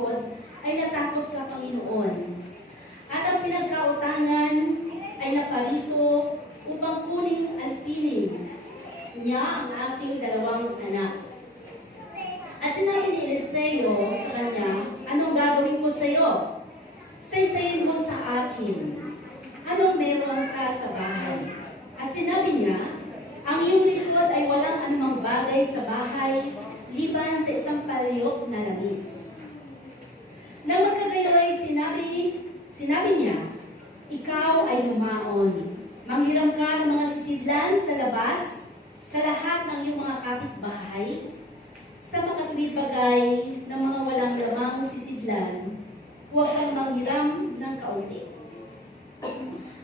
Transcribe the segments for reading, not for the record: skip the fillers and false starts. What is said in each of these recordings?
lingkod ay natakot sa Panginoon. At ang pinagkautangan ay naparito upang kuning alpinin niya ang aking 2 anak. At sinabi ni Eliseo sa kanya, anong gagawin ko sa iyo? Saysayin mo sa akin. Anong meron ka sa bahay? At sinabi niya, ang iyong lingkod ay walang anumang bagay sa bahay, liban sa isang palyok na langis. Nang magkagayoy, sinabi niya, ikaw ay humaon. Manghiram ka ng mga sisidlan sa labas, sa lahat ng iyong mga kapitbahay, sa makatuwid bagay ng mga walang lamang sisidlan, huwag kang manghiram ng kaunti.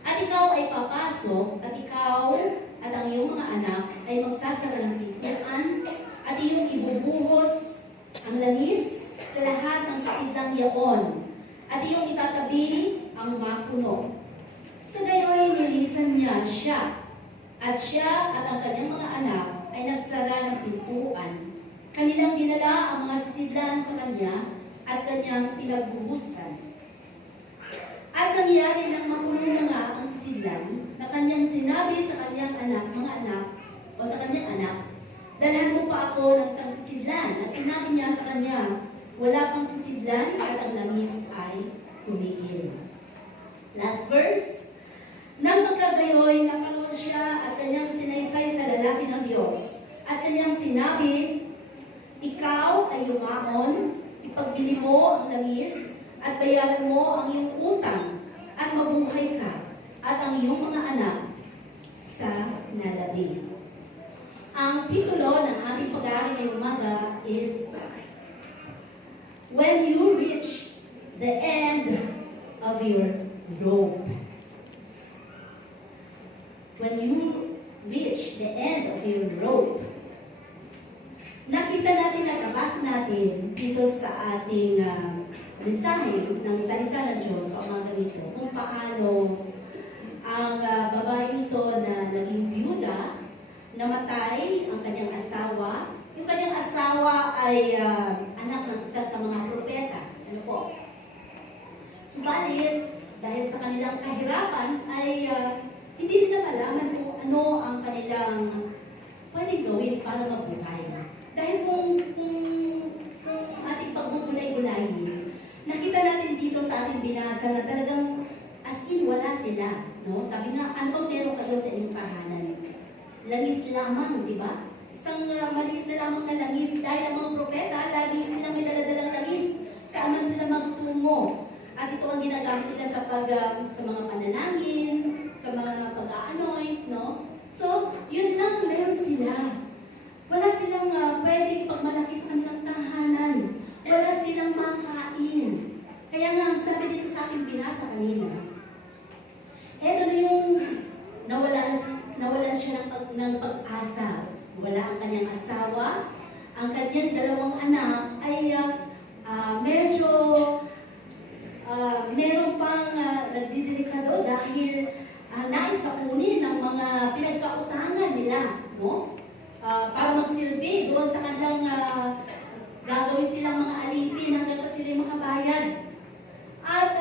At ikaw ay papasok, at ikaw at ang iyong mga anak ay magsasara ng pintuan, at iyong ibubuhos ang langis sa lahat ng sisidlang yaon, at iyong itatabi ang mapuno. Sa gayoy, nilisan niya siya, at siya at ang kanyang mga anak ay nagsara ng pintuan. Kanilang dinala ang mga sisidlan sa kanya at kanyang pinagbuhusan. At nangyari nang mapuno na nga ang sisidlan na kanyang sinabi sa kanyang mga anak, o sa kanyang anak, dalhan mo pa ako ng isang sisidlan. At sinabi niya sa kanya, wala pang sisidlan at ang langis ay tumigil. Last verse. Nang magkagayoy, naparoon siya at kanyang sinaysay sa lalaki ng Diyos. At kanyang sinabi, ikaw ay lumaon, ipagbili mo ang langis, at bayaran mo ang iyong utang, at mabuhay ka, at ang iyong mga anak sa nalabi. Ang titulo ng ating pag-aaral ngayong umaga is, When You Reach the End of Your Rope. When you reach the end of your rope. Nakita natin at nabasa natin dito sa ating mensahe ng salita ng Diyos sa mga ganito kung paano ang babae ito na naging byuda, namatay ang kanyang asawa. Yung kanyang asawa ay anak ng isa sa mga propeta. Ano po? Subalit, dahil sa kanilang kahirapan ay hindi nila malaman kung ano ang kanilang pwedeng gawin para mabuhay. Dahil kung ating pagbubulay-bulayin, nakita natin dito sa ating binasa na talagang as in wala sila. No? Sabi nga, ano meron kayo sa inyong tahanan? Langis lamang, di ba? Isang maliit na lamang na langis. Dahil ang mga propeta, lagi silang may daladalang langis. Saan man sila magtungo. At ito ang ginagamit nila sa mga panalangin, sa mga pag-a-anoint, no? So, yun lang, meron sila. Wala silang pwedeng pagmalaki sa kanilang tahanan. Wala silang makain. Kaya nga, sabi dito sa aking binasa kanina, eto na yung nawalan siya ng pag-asa. Wala ang kanyang asawa. Ang kanyang 2 anak ay medyo meron pang nagdidelikado dahil nais na kunin ng mga pinagkautangan nila, no? Para magsilbi doon sa kanilang gagawin silang mga alipin hanggang sa sila makabayad. At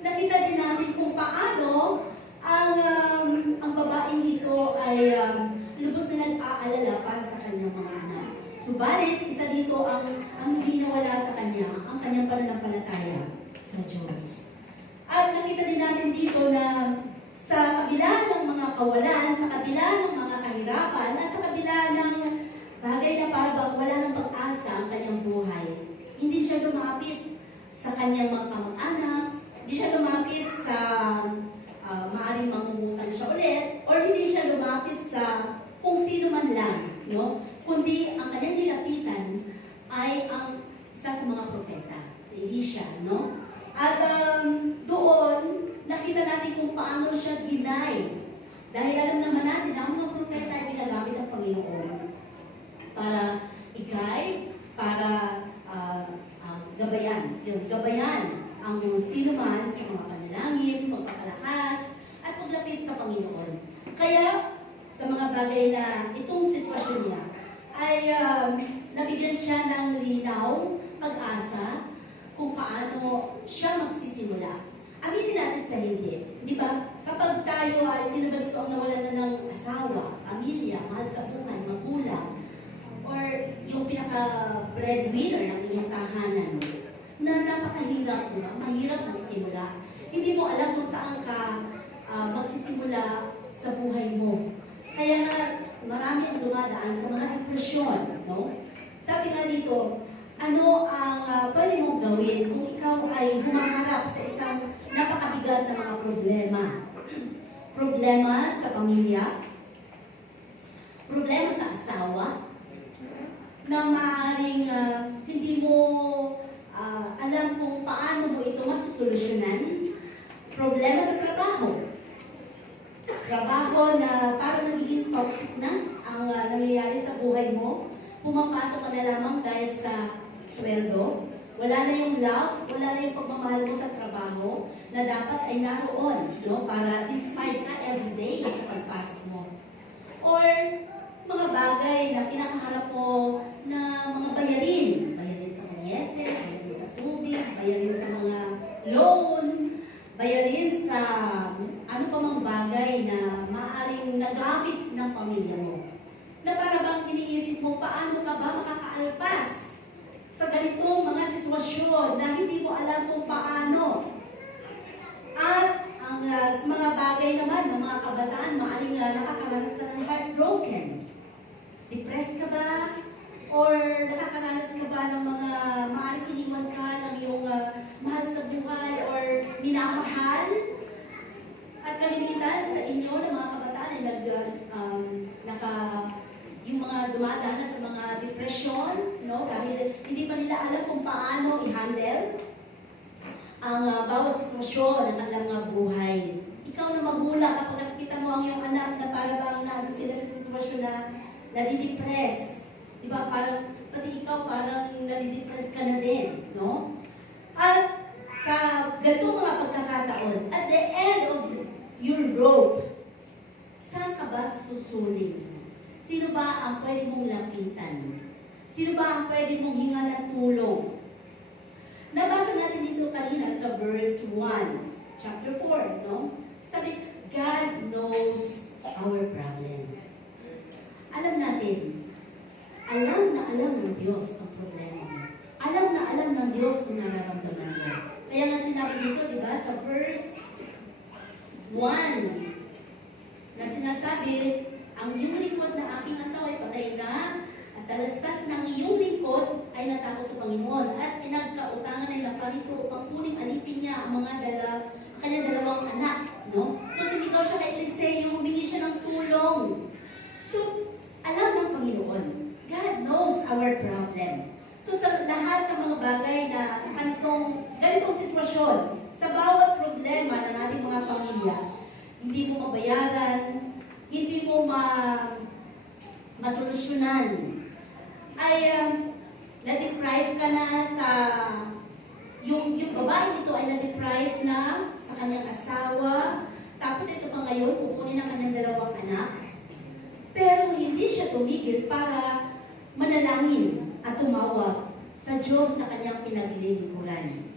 nakita din natin kung paano ang babaeng ito ay lubos na nag-aalala para sa kanyang mga anak. Subalit, isa dito ang hindi nawala sa kanya, ang kanyang pananampalataya sa Diyos. At nakita din natin dito na sa kabila ng mga kawalan, sa kabila ng mga kahirapan, at sa kabila ng bagay na parang wala ng pag-asa ang kanyang buhay, hindi siya lumapit sa kanyang mga kamag-anak, hindi siya lumapit sa maaaring mangungutang siya ulit, or hindi siya lumapit sa kung sino man lang, no? Kundi ang kanyang nilapitan ay ang isa sa mga propeta, si Elisha, no? At doon, nakita natin kung paano siya ginay. Dahil alam naman natin na ang mga propeta ay ginagamit ng Panginoon para i-guide, para gabayan. Gabayan ang sino man sa mga panalangin, pagpapalakas, at paglapit sa Panginoon. Kaya, sa mga bagay na itong sitwasyon niya, ay nabigyan siya ng linaw, pag-asa, kung paano siya magsisimula. Aminin natin sa hindi. Di ba? Kapag tayo ay, sino ba dito ang nawalan na ng asawa, pamilya, mahal sa buhay, magulang, or yung pinaka-breadwinner ng inyong tahanan, na napakahirap, di ba? Mahirap magsimula. Hindi mo alam kung saan ka magsisimula sa buhay mo. Kaya nga, marami ang dumadaan sa mga depresyon, no? Sabi nga dito, ano ang pwede mong gawin kung ikaw ay humaharap sa isang napakabigat na mga problema? Problema sa pamilya, problema sa asawa, na maaaring hindi mo alam kung paano mo ito masusolusyonan, problema sa trabaho, trabaho na parang nagiging toxic na ang nangyayari sa buhay mo, pumapasok ka na lamang dahil sa sweldo, wala na yung love, wala na yung pagmamahal mo sa trabaho, na dapat ay naroon, no? Para inspired ka everyday sa pagpasok mo. Or mga bagay na kinakaharap mo na mga bayarin. Bayarin sa kuryente, bayarin sa tubig, bayarin sa mga loan, bayarin sa ano pa mang bagay na maaaring nagamit ng pamilya mo. Na para bang iniisip mo, paano ka ba makakaalpas sa ganitong mga sitwasyon na hindi mo alam kung paano. At ang sa mga bagay naman ng mga kabataan, maaaring nakakaranas ka ng heartbroken. Depressed ka ba? Or nakakaranas ka ba ng mga maaaring iniwan ka ng iyong mahal sa buhay or minamahal? At kalimitan sa inyo ng mga kabataan ay yung mga dumadaan sa mga depression, no? Dahil hindi pa nila alam kung paano i-handle ang bawat sitwasyon ng kanilang buhay. Ikaw na magulang, kapag nakikita mo ang iyong anak na parang naano sila sa sitwasyon na nadidepress, di ba? Parang, pati ikaw parang nadidepress ka na din, no? At sa ganitong mga pagkakataon, at the end of your rope, saan ka ba susuling? Sino ba ang pwede mong lapitan? Sino ba ang pwede mong hinga ng tulong? Nabasa natin dito kanina sa verse 1, chapter 4, no? Sabi, God knows our problem. Alam natin, alam na alam ng Diyos ang problema mo. Alam na alam ng Diyos ang nararamdaman mo. Kaya nga sinabi dito, di ba, sa verse 1, na sinasabi, ang iyong lingkod na aking asawa ay patay na, at talastas ng iyong lingkod ay natakot sa Panginoon, at pinagkautangan ay naparito upang kuning alipin niya ang kanyang dalawang anak, no? So, sumigaw siya kay Eliseo, humingi siya ng tulong. So, alam ng Panginoon, God knows our problem. So, sa lahat ng mga bagay na ganitong sitwasyon, sa bawat problema ng ating mga pamilya, hindi mo mabayaran, hindi mo masolusyonan, ay na-deprive ka na sa yung babae nito ay na-deprive na sa kanyang asawa, tapos ito pa ngayon, kukunin ang kanyang dalawang anak, pero hindi siya tumigil para manalangin at tumawag sa Diyos na kanyang pinaglilingkuran.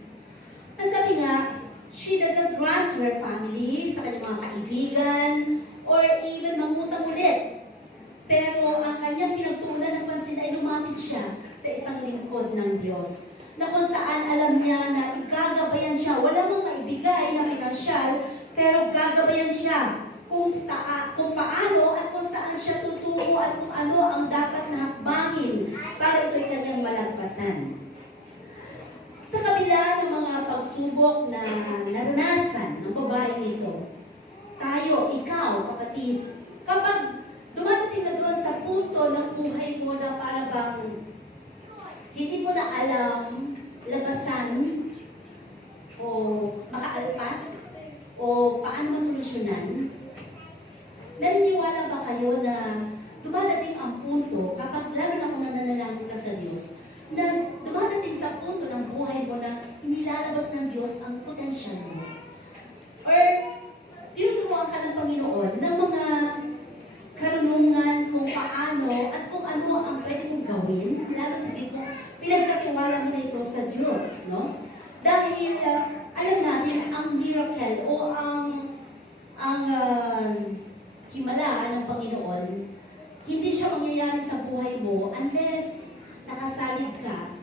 Nasabi nga, she doesn't run to her family, sa kanyang mga kaibigan, or even mangutang ulit. Pero ang kanyang pinagtuunan ng pansin ay lumapit siya sa isang lingkod ng Diyos, na kung saan alam niya na igagabayan siya. Wala mong maibigay na pinansyal, pero gagabayan siya kung paano at kung saan siya tutuko at kung ano ang dapat na hakbangin para ito'y kanyang malagpasan. Sa kabila ng mga pagsubok na naranasan ng babaeng ito, tayo, ikaw, kapatid, kapag dumadating na doon sa punto ng buhay mo na para bang hindi mo na alam labasan o makaalpas o paano masolusyonan, naniniwala ba kayo na dumadating ang punto, kapag lalo na kung nananalangin ka sa Diyos, na dumadating sa punto ng buhay mo na inilalabas ng Diyos ang potensyal mo? Or tinuturuan ka ng Panginoon ng mga karunungan kung paano at kung ano ang pwede mong gawin, lalo na kung pinagkatiwala mo na ito sa Diyos, no? Dahil alam natin ang miracle o ang himala ng Panginoon, hindi siya mangyayari sa buhay mo unless nakasalig ka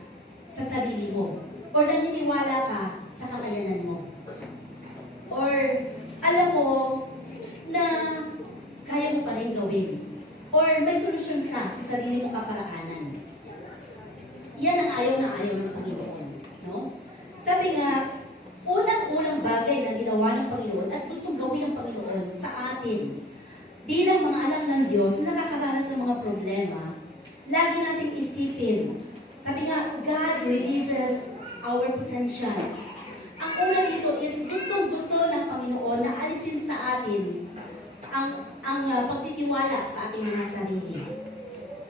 sa sarili mo or naniniwala ka sa kakayanan mo. Or alam mo na kaya mo pa rin gawin. Or may solusyon ka sa sarili mo kaparaanan. Yan ang ayaw na ayaw ng Panginoon. No? Sabi nga, unang-unang bagay na ginawa ng Panginoon at gustong gawin ng Panginoon sa atin bilang mga anak ng Diyos na nakakaranas ng mga problema, lagi nating isipin. Sabi nga, God releases our potentials. Ang una dito is gustong-gusto ng Panginoon na alisin sa atin ang pagtitiwala sa ating mga sarili.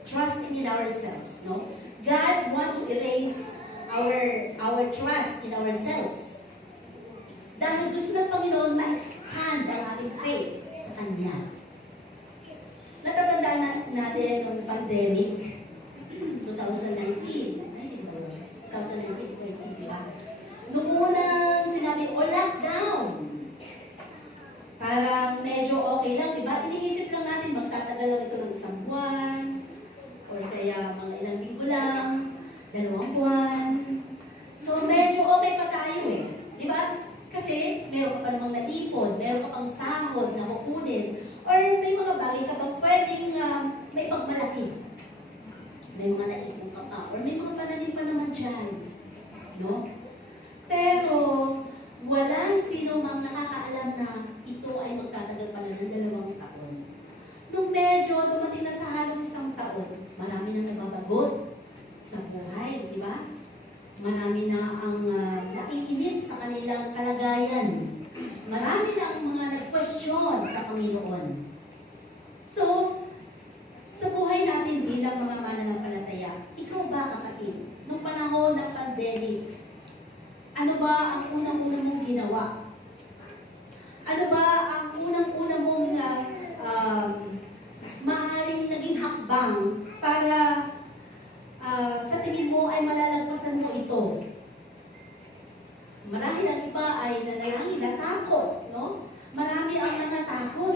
Trusting in ourselves, no? God wants to erase our trust in ourselves. Dahil gusto ng Panginoon ma-expand ang ating faith sa Kanya. Natatandaan natin ng pandemic, 2019, diba? Noong unang sinabi, lockdown. Parang medyo okay lang, diba? Iniisip lang natin, magtatagal lang ito ng isang buwan, or kaya mga ilang linggo lang, 2 buwan. So, medyo okay pa tayo diba? Kasi, meron ka pa namang naipon, meron ka pang sahod na kukunin, or may mga bagay ka pang pwedeng may pagmalaki. May mga naipon ka pa, or may mga pananim pa naman dyan. No? Pero, walang sino mang nakakaalam na ito ay magtatagal pala ng 2 taon. Nung medyo dumating na sa halos 1 taon, marami na nababagot sa buhay, di ba? Marami na ang naiinip sa kanilang kalagayan. Marami na ang mga nag-question sa Panginoon. So, sa buhay natin bilang mga mananampalataya, ikaw ba, kapatid, nung panahon ng pandemic, ano ba ang unang-una mong ginawa? Ano ba ang unang-una mong maaaring naging hakbang para sa tingin mo ay malalagpasan mo ito? Marami ang iba ay nanalangin, natakot, no? Marami ang natatakot.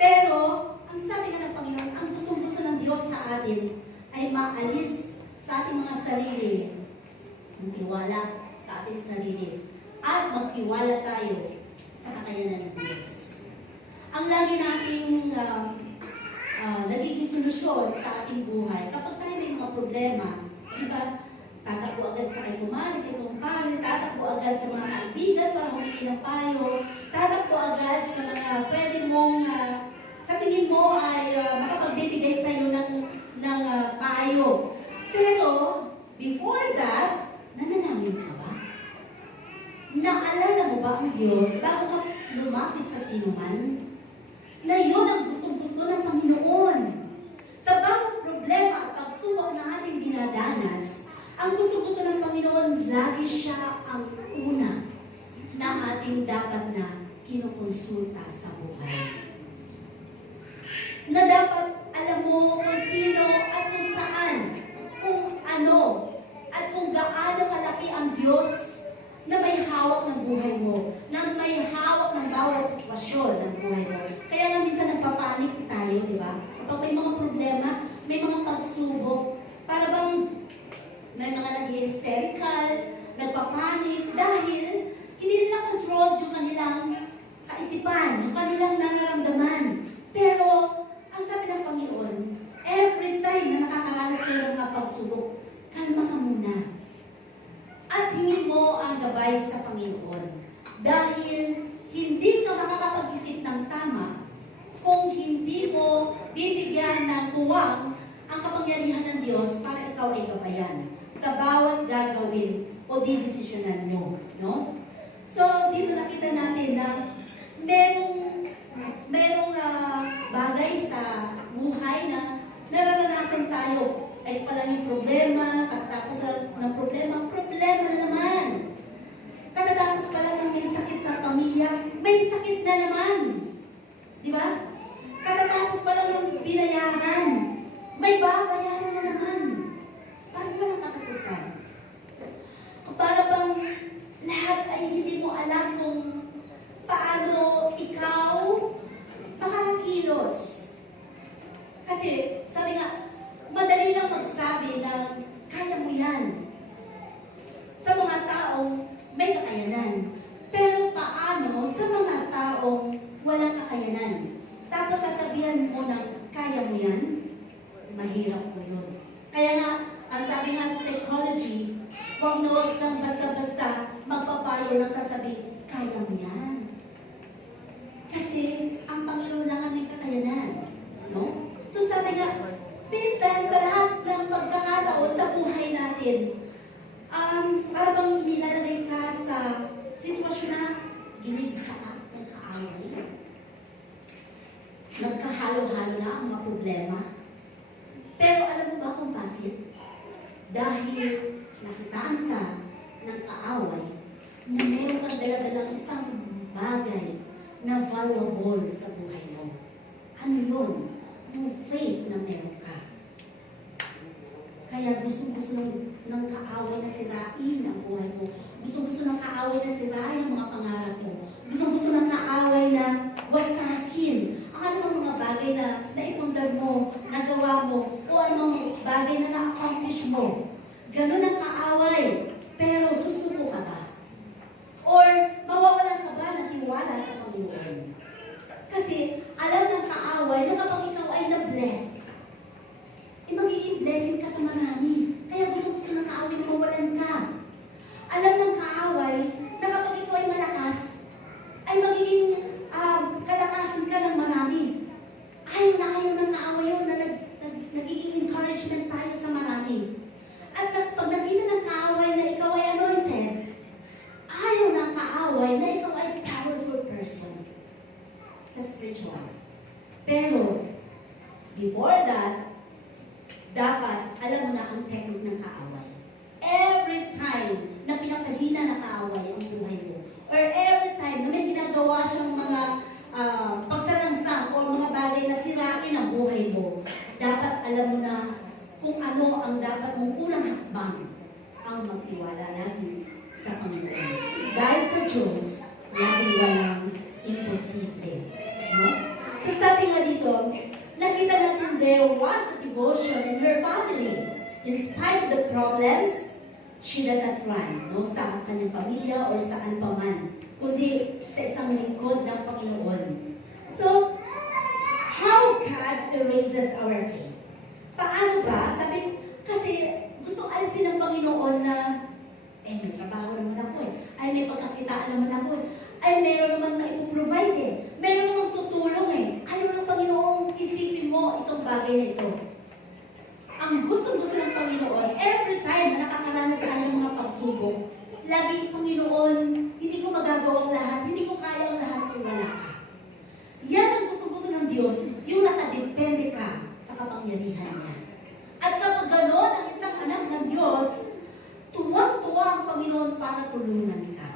Pero, ang sabi nga ng Panginoon, ang gustong-gusto ng Diyos sa atin ay maalis sa ating mga sarili, magtiwala sa ating sarili, at magtiwala tayo sa kakayanan ng Diyos. Ang lagi nating nagiging solusyon sa ating buhay, kapag tayo may mga problema, diba? Tatakbo agad sa kay kumari, kay kumpare, tatakbo agad sa mga kaibigan para humingi ng payo, tatakbo agad sa mga pwede mong, sa tingin mo ay makapagbibigay sa iyo ng payo. Pero, before that, nanalangin ka ba? Naalala mo ba ang Diyos bago ka lumapit sa sinuman? Na yun ang gustong-gusto ng Panginoon. Sa bawat problema at pagsubok na ating dinadanas, ang gusto-gusto ng Panginoon, lagi siya ang una na ating dapat na kinukonsulta sa buhay. Na dapat alam mo kung sino at kung saan, kung ano, at kung gaano kalaki ang Diyos na may hawak ng buhay mo, na may hawak ng bawat sitwasyon ng buhay mo. Kaya nga minsan nagpapanik tayo, di ba? Kapag may mga problema, may mga pagsubok, para bang may mga nag-hysterical, nagpapanik, dahil hindi nila control yung kanilang kaisipan, yung kanilang nararamdaman. Pero, ang sabi ng Panginoon, every time na nakakaranas kayo ng mga pagsubok, kalma ka muna. At hingin mo ang gabay sa Panginoon. Dahil hindi ka makakapag-isip ng tama kung hindi mo bibigyan ng tuwang ang kapangyarihan ng Diyos para ikaw ay gabayan sa bawat gagawin o didesisyonan mo. No? So, dito nakita natin na merong bagay sa buhay na nararanasan tayo. Ay pala yung problema, pagtapos ng problema na naman. Katatapos pala ng may sakit sa pamilya, may sakit na naman. Di ba? Katatapos pala ng binayaran, may babayaran na naman. Parang walang katapusan. Para bang Huwag na huwag kang basta-basta magpapayo ng sasabihin, kaya mo yan. Kasi ang Panginoon lang ang may kakayanan. No? So sabi nga, minsan sa lahat ng pagkakataon sa buhay natin, para bang inilalagay ka sa sitwasyon na ginigisa ka ng kaaway. Nagkahalo-halo na ang mga problema. Pero alam mo ba kung bakit? Dahil nakitaan ka ng kaaway na meron kang dala-dalang isang bagay na valuable sa buhay mo. Ano yun? Yung faith na meron ka. Kaya gusto-gusto ng kaaway na sirain ang buhay mo. Gusto-gusto ng kaaway na sirain ang mga pangarap mo. Gusto-gusto ng kaaway na wasakin ang anumang mga bagay na naipundar mo, nagawa mo, o anumang bagay na na-accomplish mo. Ganun ang kaaway. Pero susuko ka ba? Or mawawalan ka ba ng tiwala sa Panginoon? Kasi alam ng kaaway na kapag ikaw ay na-blessed, magiging blessing ka sa marami. Kaya gusto ng kaaway na mawalan ka. Alam ng kaaway na kapag ikaw ay malakas, ay magiging kalakasin ka ng marami. Ayaw ng kaaway yun na nagiging encouragement tayo sa marami. At pag nakita ng kaaway na ikaw ay anointed, ayaw ng kaaway na ikaw ay powerful person sa spiritual. Pero, before that, dapat alam mo na ang technique ng kaaway. Every time na pinapahina ng kaaway ang buhay mo, or every time na may ginagawa siyang mga pagsalangsang o mga bagay na sirain ang buhay mo, dapat alam mo na kung ano ang dapat mong unang hakbang ang magtiwala lagi sa Panginoon. Dahil sa Diyos, laging walang imposible. No? So sabi nga dito, nakita natin there was a devotion in her family. In spite of the problems, she does not run, no, sa kanyang pamilya or saan pa man, kundi sa isang lingkod ng Panginoon. So, how God erases our faith? Paano ba? Sabi, kasi gusto alisin ng Panginoon na, may trabaho naman ako ay may pagkakitaan naman ako ay meron naman na ipoprovide meron naman tutulong Ayaw ng Panginoon, isipin mo itong bagay na ito. Ang gusto-gusto ng Panginoon, every time na nakakaranas ka ng mga pagsubok, laging, Panginoon, hindi ko magagawa ang lahat, hindi ko kaya ang lahat kung wala ka. Yan ang gusto-gusto ng Diyos, yung nakadepende ka sa kapangyarihan niya. At kapag gano'n ang isang anak ng Diyos, tuwang-tuwa ang Panginoon para tulungan ka.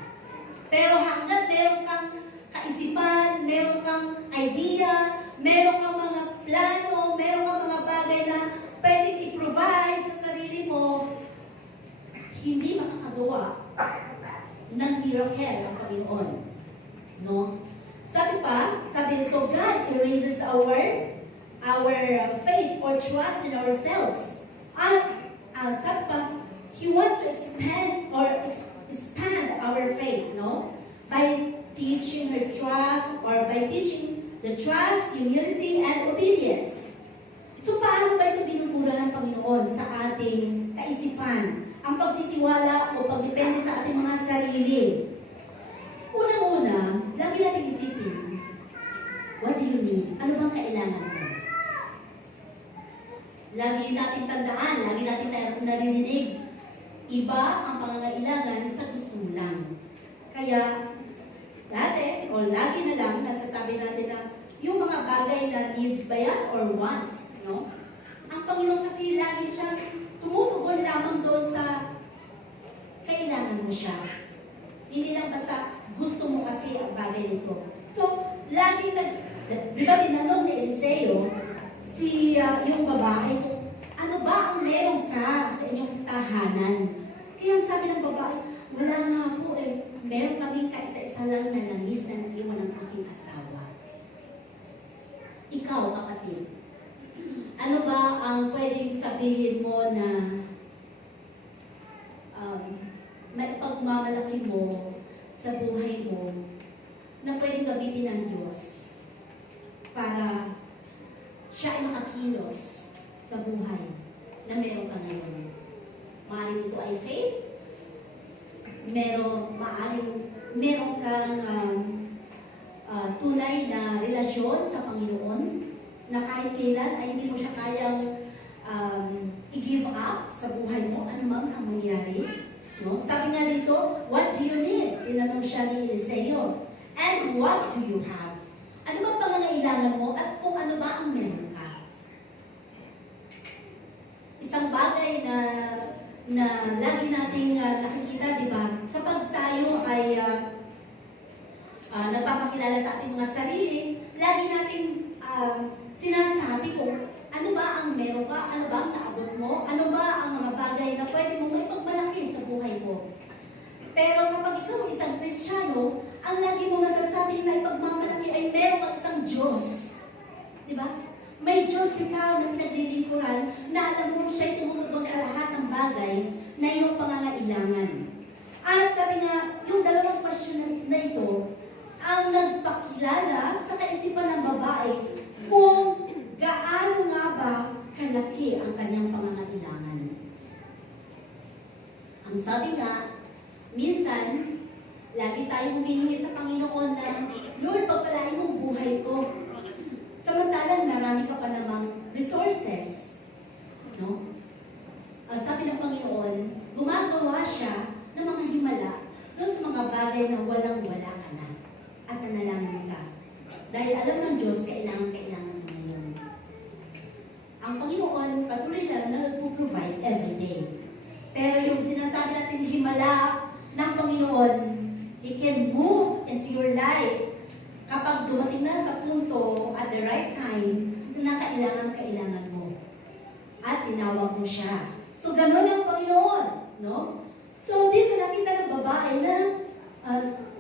Pero hanggat meron kang kaisipan, meron kang idea, meron kang mga plano, meron kang mga bagay na pwedeng i-provide sa sarili mo, hindi makakagawa ng miracle ang Panginoon. No? Sabi pa, so God erases our faith or trust in ourselves. At sabi pa, He wants to expand our faith, no? By teaching her trust or by teaching the trust, humility, and obedience. So, paano ba ito binubura ng Panginoon sa ating kaisipan? Ang pagtitiwala o pagdepende sa ating mga sarili. Unang-una, lagi natin isipin, what do you need? Ano bang kailangan mo? Lagi natin tandaan, lagi natin naririnig, iba ang pangangailangan sa gusto mo lang. Kaya, dati, o lagi na lang, nasasabi natin na yung mga bagay na needs ba yan or wants, no? Ang Panginoon kasi lagi siya tumutugon lamang doon sa kailangan mo siya. Hindi lang basta gusto mo kasi ang bagay nito. So, lagi di ba tinanong ni Eliseo, yung babae, ano ba ang meron ka sa inyong tahanan? Kaya sabi ng babae, wala nga po meron kaming kaisa-isa lang na nangis na naiwan ng aking asawa. Ikaw, kapatid, ano ba ang pwedeng sabihin mo na may pagmamalaki mo sa buhay mo na pwedeng gamitin ng Diyos para siya ay makakilos sa buhay na meron ka ngayon? Maaaring ito ay faith, meron kang tunay na relasyon sa Panginoon na kahit kailan ay hindi mo siya kayang i-give up sa buhay mo, anumang ang mangyari. No? Sabi nga dito, what do you need? Tinanong siya ni Eliseo. And what do you have? Ano ba pangangailangan mo at kung ano ba ang meron ka? Isang bagay na lagi nating nakikita, di ba? Kapag tayo ay nagpapakilala sa ating mga sarili, lagi nating sinasabi kung ano ba ang meron ka, ano ba ang naabot mo, ano ba ang mga bagay na pwede mong may pagmalaki sa buhay mo. Pero kapag ikaw isang Kristiyano, ang lagi mo nasasabi na ipagmamalaki ay meron kang isang Diyos. Di ba? May Diyos ikaw na pinaglilingkuran na alam mo siya'y tumutubog sa lahat ng bagay na iyong pangangailangan. At sabi nga, yung dalawang question na ito, ang nagpakilala sa kaisipan ng babae kung gaano nga ba kalaki ang kanyang pangangailangan. Ang sabi nga, minsan, lagi tayong humihingi sa Panginoon na, Lord, pagpalain mo ang buhay ko. Samantalang marami ka pa namang resources. No? Ang sabi ng Panginoon, gumagawa siya ng mga himala doon sa mga bagay na walang-wala ka na at nanalangin ka. Dahil alam ng Diyos, kailangan mo yun. Ang Panginoon, patuloy lang na nagpo-provide every day. Pero yung sinasabi natin himala ng Panginoon, He can move into your life kapag dumating na sa punto at the right time na kailangan mo. At tinawag mo siya. So, ganun ang Panginoon. No? So, dito nakita ng babae na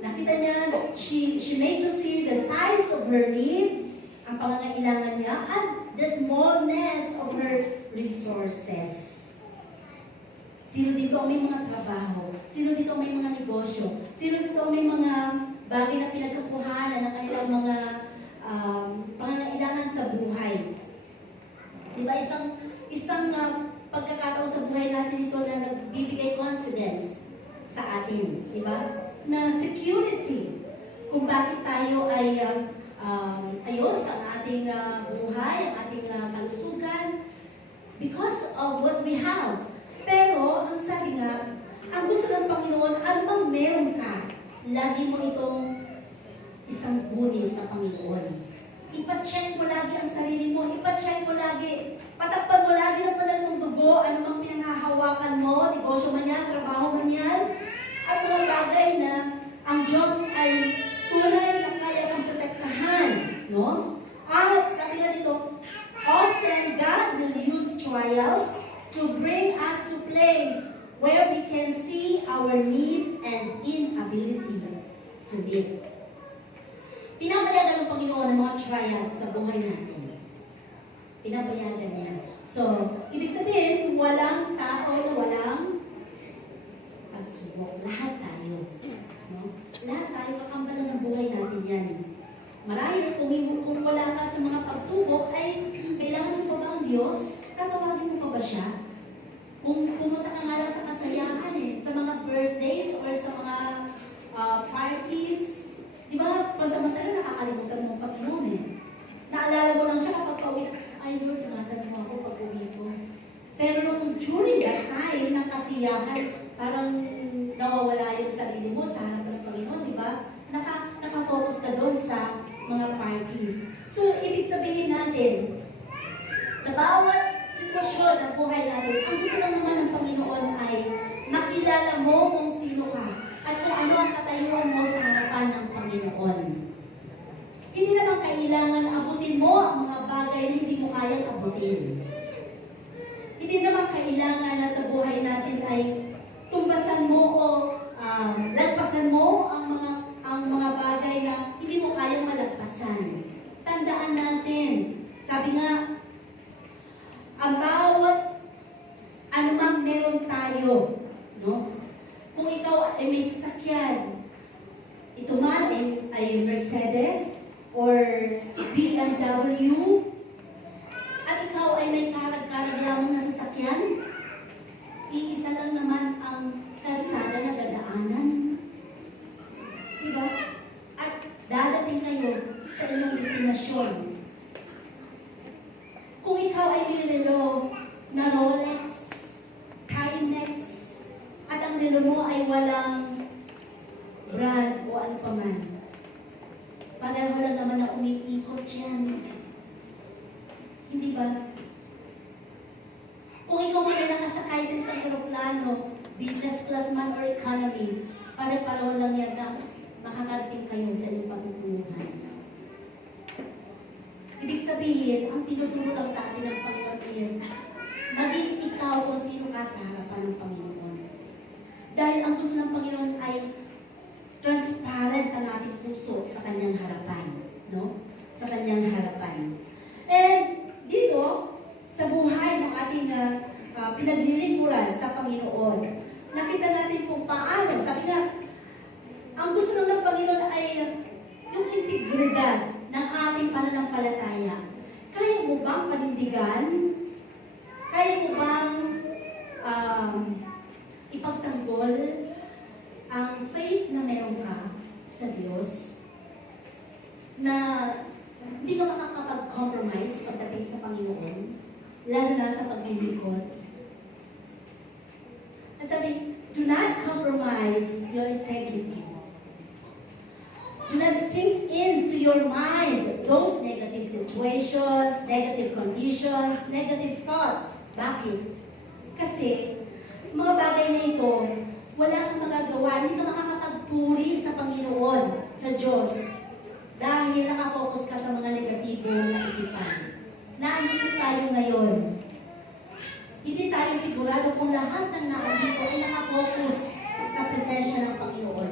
nakita niya, she made to see the size of her need, ang pangangailangan niya, at the smallness of her resources. Sino dito ang may mga trabaho? Sino dito ang may mga negosyo? Sino dito ang may mga bagay na pinagkukuhanan ng kanilang mga pangangailangan sa buhay? Diba, isang pagkakataon sa buhay natin ito na nagbibigay confidence sa atin, diba? Na security kung bakit tayo ay ayos ang ating buhay, ang ating kalusugan because of what we have. Pero, ang sabi nga, ang gusto ng Panginoon, anumang meron ka, lagi mo itong isang bunin sa Panginoon. Ipa-check mo lagi ang sarili mo, ipa-check mo lagi, patakpan mo lagi ng banal mong dugo, anumang pinanghahawakan mo, negosyo man yan, trabaho man yan, at mga bagay na ang Diyos ay tunay na kaya kang protektahan. No? At sabi nga dito, often God will use trials to bring us to place where we can see our need and inability to live. Pinapayagan ng Panginoon ang mga trials sa buhay natin. Pinapayagan niya. So, ibig sabihin, walang tao na walang pagsubok. Lahat tayo. No? Lahat tayo kakambalan ng buhay natin yan. Marahil kung wala ka sa mga pagsubok, ay kailangan mo pa ba ang Diyos? Tatawagin mo pa ba siya? Kung pumunta ka nga lang sa kasayahan sa mga birthdays or sa mga parties, di ba, pansamantala nakakalimutan mo ang Panginoon Naalala mo lang siya kapag pauwi, ay Lord, ingatan mo ako pag uwi ko. Pero nung during that time ng kasiyahan, parang nawawala yung sarili mo sa harap ng Panginoon, di ba? Naka-focus ka doon sa mga parties. So, ibig sabihin natin, sa bawat sitwasyon ng buhay natin, ang gusto lang naman ng Panginoon ay makilala mo kung sino ka at kung ano ang katayuan mo sa harapan ng Panginoon. Hindi naman kailangan abutin mo ang mga bagay na hindi mo kayang abutin. Hindi naman kailangan na sa buhay natin ay tumbasan mo o lagpasan mo ang mga bagay na hindi mo kayang malagpasan. Tandaan natin, sabi nga, ang bawat anumang meron tayo, no? Kung ikaw ay may sasakyan, ito man ay Mercedes or BMW, at ikaw ay may karag-karag lamang na sasakyan, iisa lang naman ang kalsada na dadaanan. ng relo mo ay walang brand o ano pa man. Pareho lang naman na umiikot yan. Hindi ba? Kung ikaw man ay nakasakay sa isang aeroplano, business class man or economy, pare-pareho lang yan na makakarating kayo sa inyong patutunguhan. Ibig sabihin, ang tinuturo lang sa atin ng Panginoon is, maging ikaw kung sino ka sa harapan ng Panginoon. Dahil ang gusto ng Panginoon ay transparent ang ating puso sa kanyang harapan. No? Sa kanyang harapan. And dito, sa buhay ng ating pinaglilingkuran sa Panginoon, nakita natin kung paano, sabi nga, ang gusto lang ng Panginoon ay yung integridad ng ating pananampalataya. Kaya mo bang panindigan? Kaya mo bang ipagtanggol ang faith na meron ka sa Diyos? Na hindi ka makakapag-compromise pagdating sa Panginoon, lalo na sa paglilingkod. Sabi, do not compromise your integrity. Do not sink into your mind those negative situations, negative conditions, negative thought. Bakit? Kasi, mga bagay na ito, wala kang magagawa, hindi ka makakapagpuri sa Panginoon, sa Diyos. Dahil nakafocus ka sa mga negatibong na isipan. Naandito tayo ngayon. Hindi tayo sigurado kung lahat ng naandito ay nakafocus sa presensya ng Panginoon.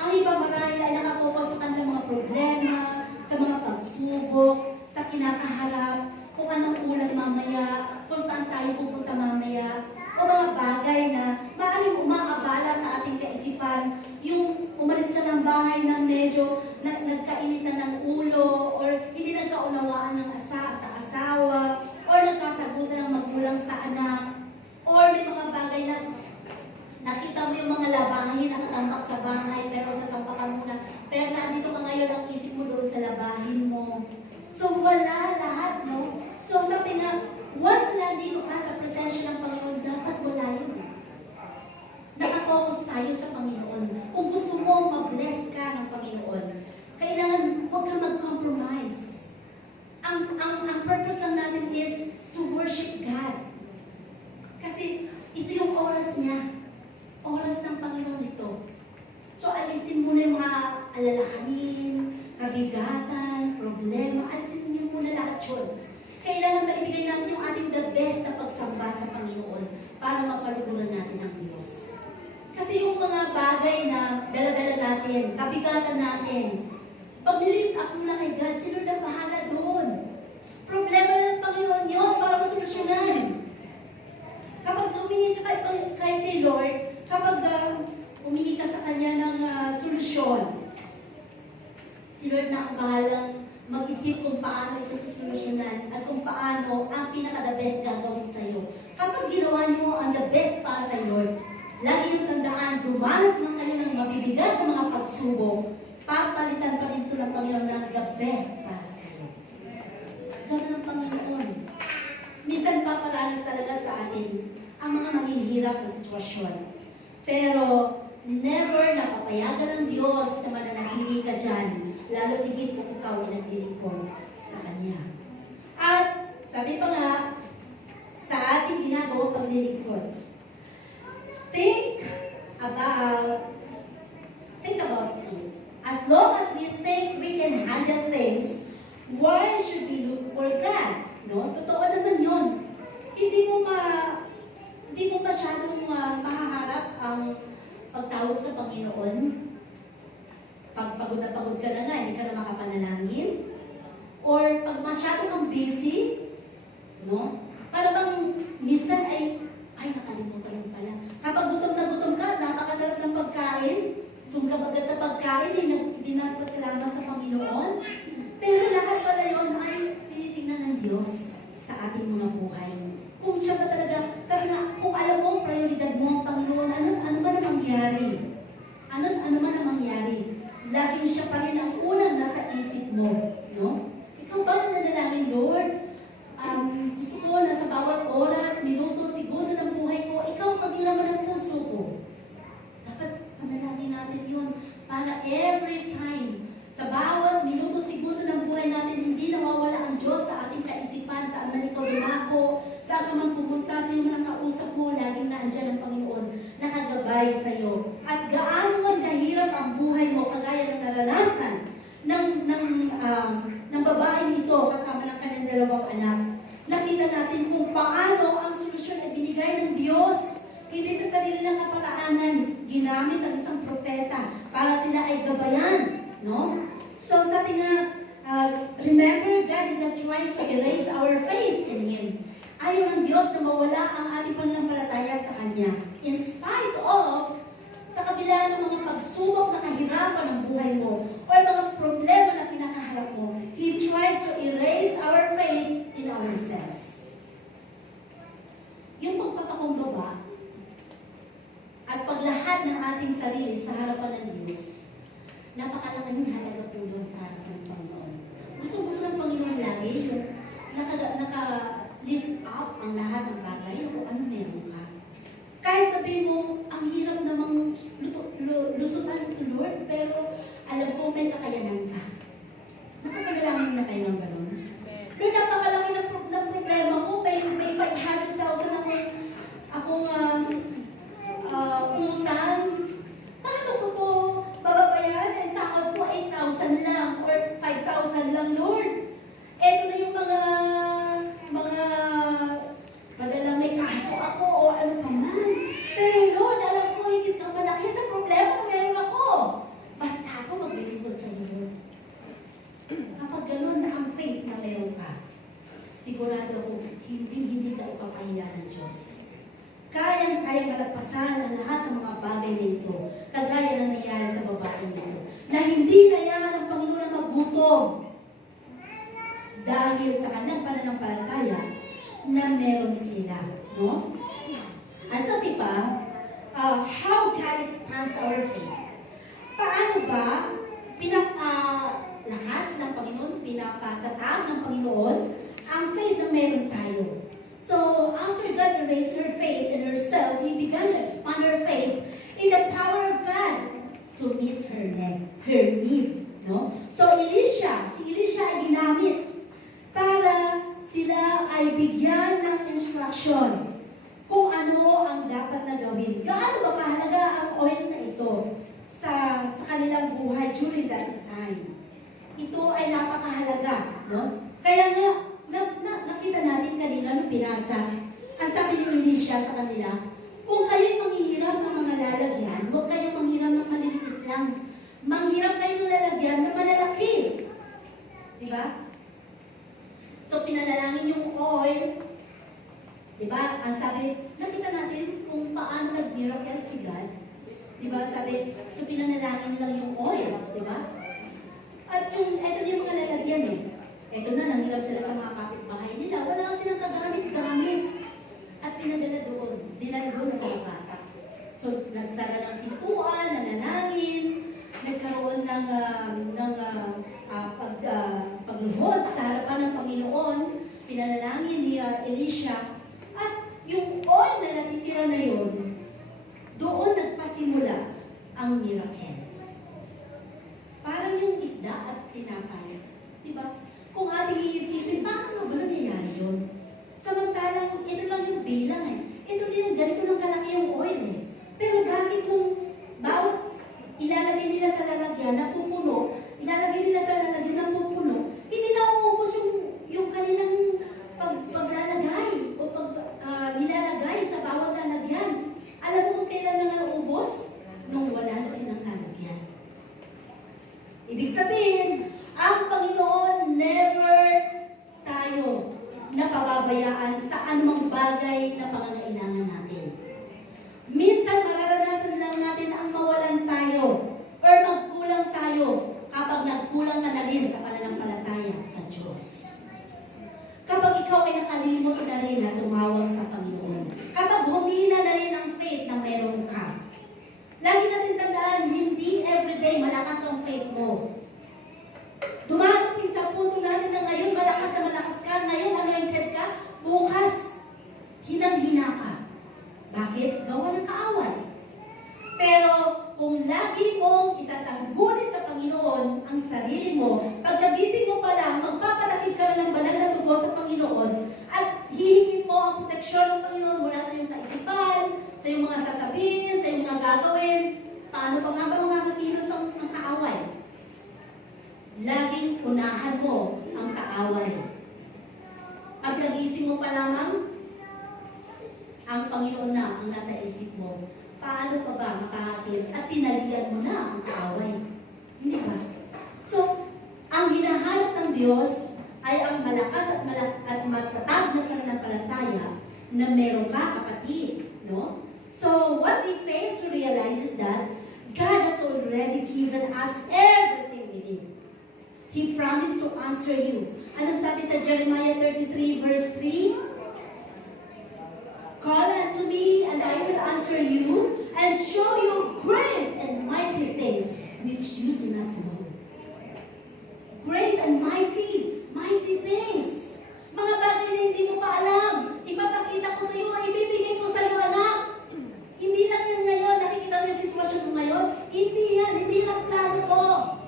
Ang iba marahil ay nakafocus sa kanilang mga problema, sa mga pagsubok, sa kinakaharap, kung anong ulan mamaya, kung saan tayo pupunta mamaya, o mga bagay na maaaring umaabala sa ating kaisipan, yung umalis ka ng bahay na medyo nagkainitan ng ulo, or hindi nagkaunawaan ng sa asawa, or nagkasagutan ng magulang sa anak, or may mga bagay na nakita mo yung mga labahin nakatambak sa bahay, pero sasampakan mo na, pero nandito ka ngayon, ang isip mo doon sa labahin mo. So wala lahat, no? So sabi nga, once nandito ka sa presensya ng Panginoon, dapat wala yun. Nakafocus tayo sa Panginoon. Kung gusto mo mag-bless ka ng Panginoon, kailangan huwag ka mag-compromise. Ang purpose lang natin is to worship God. Kasi ito yung oras niya. Oras ng Panginoon ito. So alisin mo na yung mga alalahanin, kabigatan, problema, alisin niyo muna lahat yun. Kailangan maibigay natin yung ating the best na pagsamba sa Panginoon para mapaluguran natin ang Diyos. Kasi yung mga bagay na dala-dala natin, kabigatan natin, pag nilift up mo na kay God, sino na bahala doon? Problema na ng Panginoon yun para masolusyonan. Kapag humingi ka kay Lord, kapag humingi ka sa Kanya ng solusyon, si Lord na ang bahalang mag-isip kung paano ito susolusyonan at kung paano ang pinaka-the best gagawin sa'yo. Kapag ginawa niyo ang the best para kay Lord, lagi yung tandaan, dumanas man kayo ng mabibigat na mga pagsubok, papalitan pa rin ito ng Panginoon ng the best para sa'yo. Ganoon ang Panginoon. Minsan paparanas talaga sa atin ang mga mahihirap na sitwasyon. Pero never na papayagan ng Diyos na mananahili ka dyan, lalo higit kung ikaw ay naglilingkod sa Kanya. At sabi pa nga, sa ating ginagawa paglilingkod, think about it. As long as we think we can handle things, why should we look for God? No? Totoo naman yun. Hindi mo masyadong mahaharap ang pagtawag sa Panginoon. Pag pagod na pagod ka na nga, hindi ka na makapanalangin. Or pag masyado kang busy, no? Para bang minsan ay nakalimutan mo pala. Kapag gutom na gutom ka, napakasarap ng pagkain. Sumkab agad sa pagkain, hindi na pasalamat sa Panginoon. Pero lahat pala yun ay tinitingnan ng Diyos sa ating mga buhay. Kung siya ba talaga, sabi nga, kung alam mo, prioridad mo ang Panginoon, ano man ang mangyari? Ano man ang mangyari? Laging siya pa rin ang unang nasa isip mo. No? Ikaw ba nanalangin, Lord? Gusto ko na sa bawat oras, minuto, segundo ng buhay ko, ikaw maging laman ng puso ko. gagabay sa iyo. At gaano man kahirap ang buhay mo, kagaya ng naranasan ng babaeng ito kasama ng kanyang dalawang anak. Nakita natin kung paano ang solusyon ay binigay ng Diyos. Hindi sa sarili ng kaparaanan, ginamit ang isang propeta para sila ay gabayan. No? So sabi nga, remember, God is not trying to erase our faith in Him. Ayaw ng Diyos na mawala ang ating pananampalataya sa Kanya. In spite of, sa kabila ng mga pagsubok na kahirapan ng buhay mo, o mga problema na pinakaharap mo, He tried to erase our faith in ourselves. Yung pagpapakumbaba at paglahat ng ating sarili sa harapan ng Diyos, napakalaking halaga po doon sa harapan ng Panginoon. Gusto ng Panginoon lagi yung naka-lift up ang lahat ng bagay kung ano meron ka. Kahit sabihin mo, ang hirap namang lusutan ito, Lord, pero alam ko may kakayanan ka. Nakapagalaman na kayo ng ganun. Lord, napakalaki ng problema ko. May 500,000 akong utang. Paano ko to bababayaran? Eh, sahod ko 8,000 lang or 5,000 lang, Lord. Eto na yung mga madalang may kaso ako o ano pa man. Pero Lord, alam ko higit ka malaki sa problema na meron ako. Basta ako maglilingkod sa iyo. Kapag gano'n na ang faith na meron ka, sigurado ko, hindi ka ipapahiya ng Diyos. Kayang-kaya malagpasan ang lahat ng mga bagay na ito, kagaya ng nangyari sa babaeng ito, na hindi nayaman ng Panginoon na magutom dahil sa kanyang pananampalataya na meron sila. No? Ang sabi pa, how God expands our faith. Paano ba pinapalakas ng Panginoon, pinapatatag ng Panginoon ang faith na meron tayo? So, after God erased her faith in herself, He began to expand her faith in the power of God to meet her need. No? So, si Elisha ay ginamit para sila ay bigyan ng instruction kung ano ang dapat na gawin. Gaano ba kahalaga ang oil na ito sa kanilang buhay during that time? Ito ay napakahalaga. No? Kaya nga, nakita natin kanina nung pinasa, ang sabi ni Elisha sa kanila, kung kayo'y manghihiram ng mga lalagyan, huwag kayong manghiram ng maliliit lang. Manghiram kayo ng lalagyan na malalaki. Diba? So, pinanalangin yung oil. Diba? Ang sabi, nakita natin kung paano nag-miracle si God. Diba? Sabi, so pinanalangin lang yung oil. Diba? At eto na yung mga lalagyan eh. Eto na, nanghirap sila sa mga kapitbahay nila. Wala lang silang kagamit-gamit. At pinadala doon. Dinala doon ng mga bata. So, nagsara ng pintuan, nananangin, nagkaroon ng pagluhod sa harapan ng Panginoon, pinanalangin ni Elisha, at yung oil na natitira na yun, doon nagpasimula ang miracle. Parang yung isda at tinapay. Diba? Kung ating iisipin, paano ba nangyayari yun? Samantalang, ito lang yung bilang eh. Ito din yung ganito lang kalaki yung oil eh. Pero bakit kung bawat ilalagay nila sa lalagyan na pupuno, ilalagay nila sa lalagyan na pupuno, hindi na uubos yung kanilang paglalagay o nilalagay sa bawat lalagyan. Alam mo kung kailan na naubos? Nung wala na silang lalagyan. Ibig sabihin, ang Panginoon never tayo napababayaan sa anumang bagay na pangangailangan natin. Minsan mararanasan lang natin ang mawalan tayo or magkulang tayo kapag nagkulang ka na rin sa pananampalataya sa Diyos. Kapag ikaw ay nakalimot na rin na tumawag sa Panginoon. Kapag humina na rin ang faith na meron ka. Lagi natin tandaan, hindi everyday malakas ang faith mo. Dumadating sa punto natin na ngayon, malakas na malakas ka, ngayon anointed ka, bukas, hinang-hina ka. Bakit? Gawa ng kaaway. Pero kung lagi mong isasangguni sa Panginoon ang sarili mo, pagkagising mo pa lang, magpapatakip ka na ng banal na dugo sa Panginoon at hihingin mo ang proteksyon ng Panginoon mula sa iyong kaisipan, sa iyong mga sasabihin, sa iyong mga gagawin? Paano pa nga ba makakakilos ang kaaway? Laging unahan mo ang kaaway. Pag nagising mo pa lamang, ang Panginoon na ang nasa isip mo. Paano pa ba makakakilos? At tinalian mo na ang kaaway. Hindi ba? So, ang hinahanap ng Diyos ay ang malakas at matatag na pananampalataya na meron ka, kapatid. No? So, what we fail to realize is that God has already given us everything we need. He promised to answer you. Ano sabi sa Jeremiah 33 verse 3? Call unto me, and I will answer you, and show you great and mighty things which you do not know. Great and mighty things. Mga bagay na hindi mo pa alam. Ipapakita ko sa iyo, ibibigay ko sa iyo, anak. Hindi lang yan ngayon, nakikita mo yung sitwasyon mo ngayon. Hindi yan ang plano ko.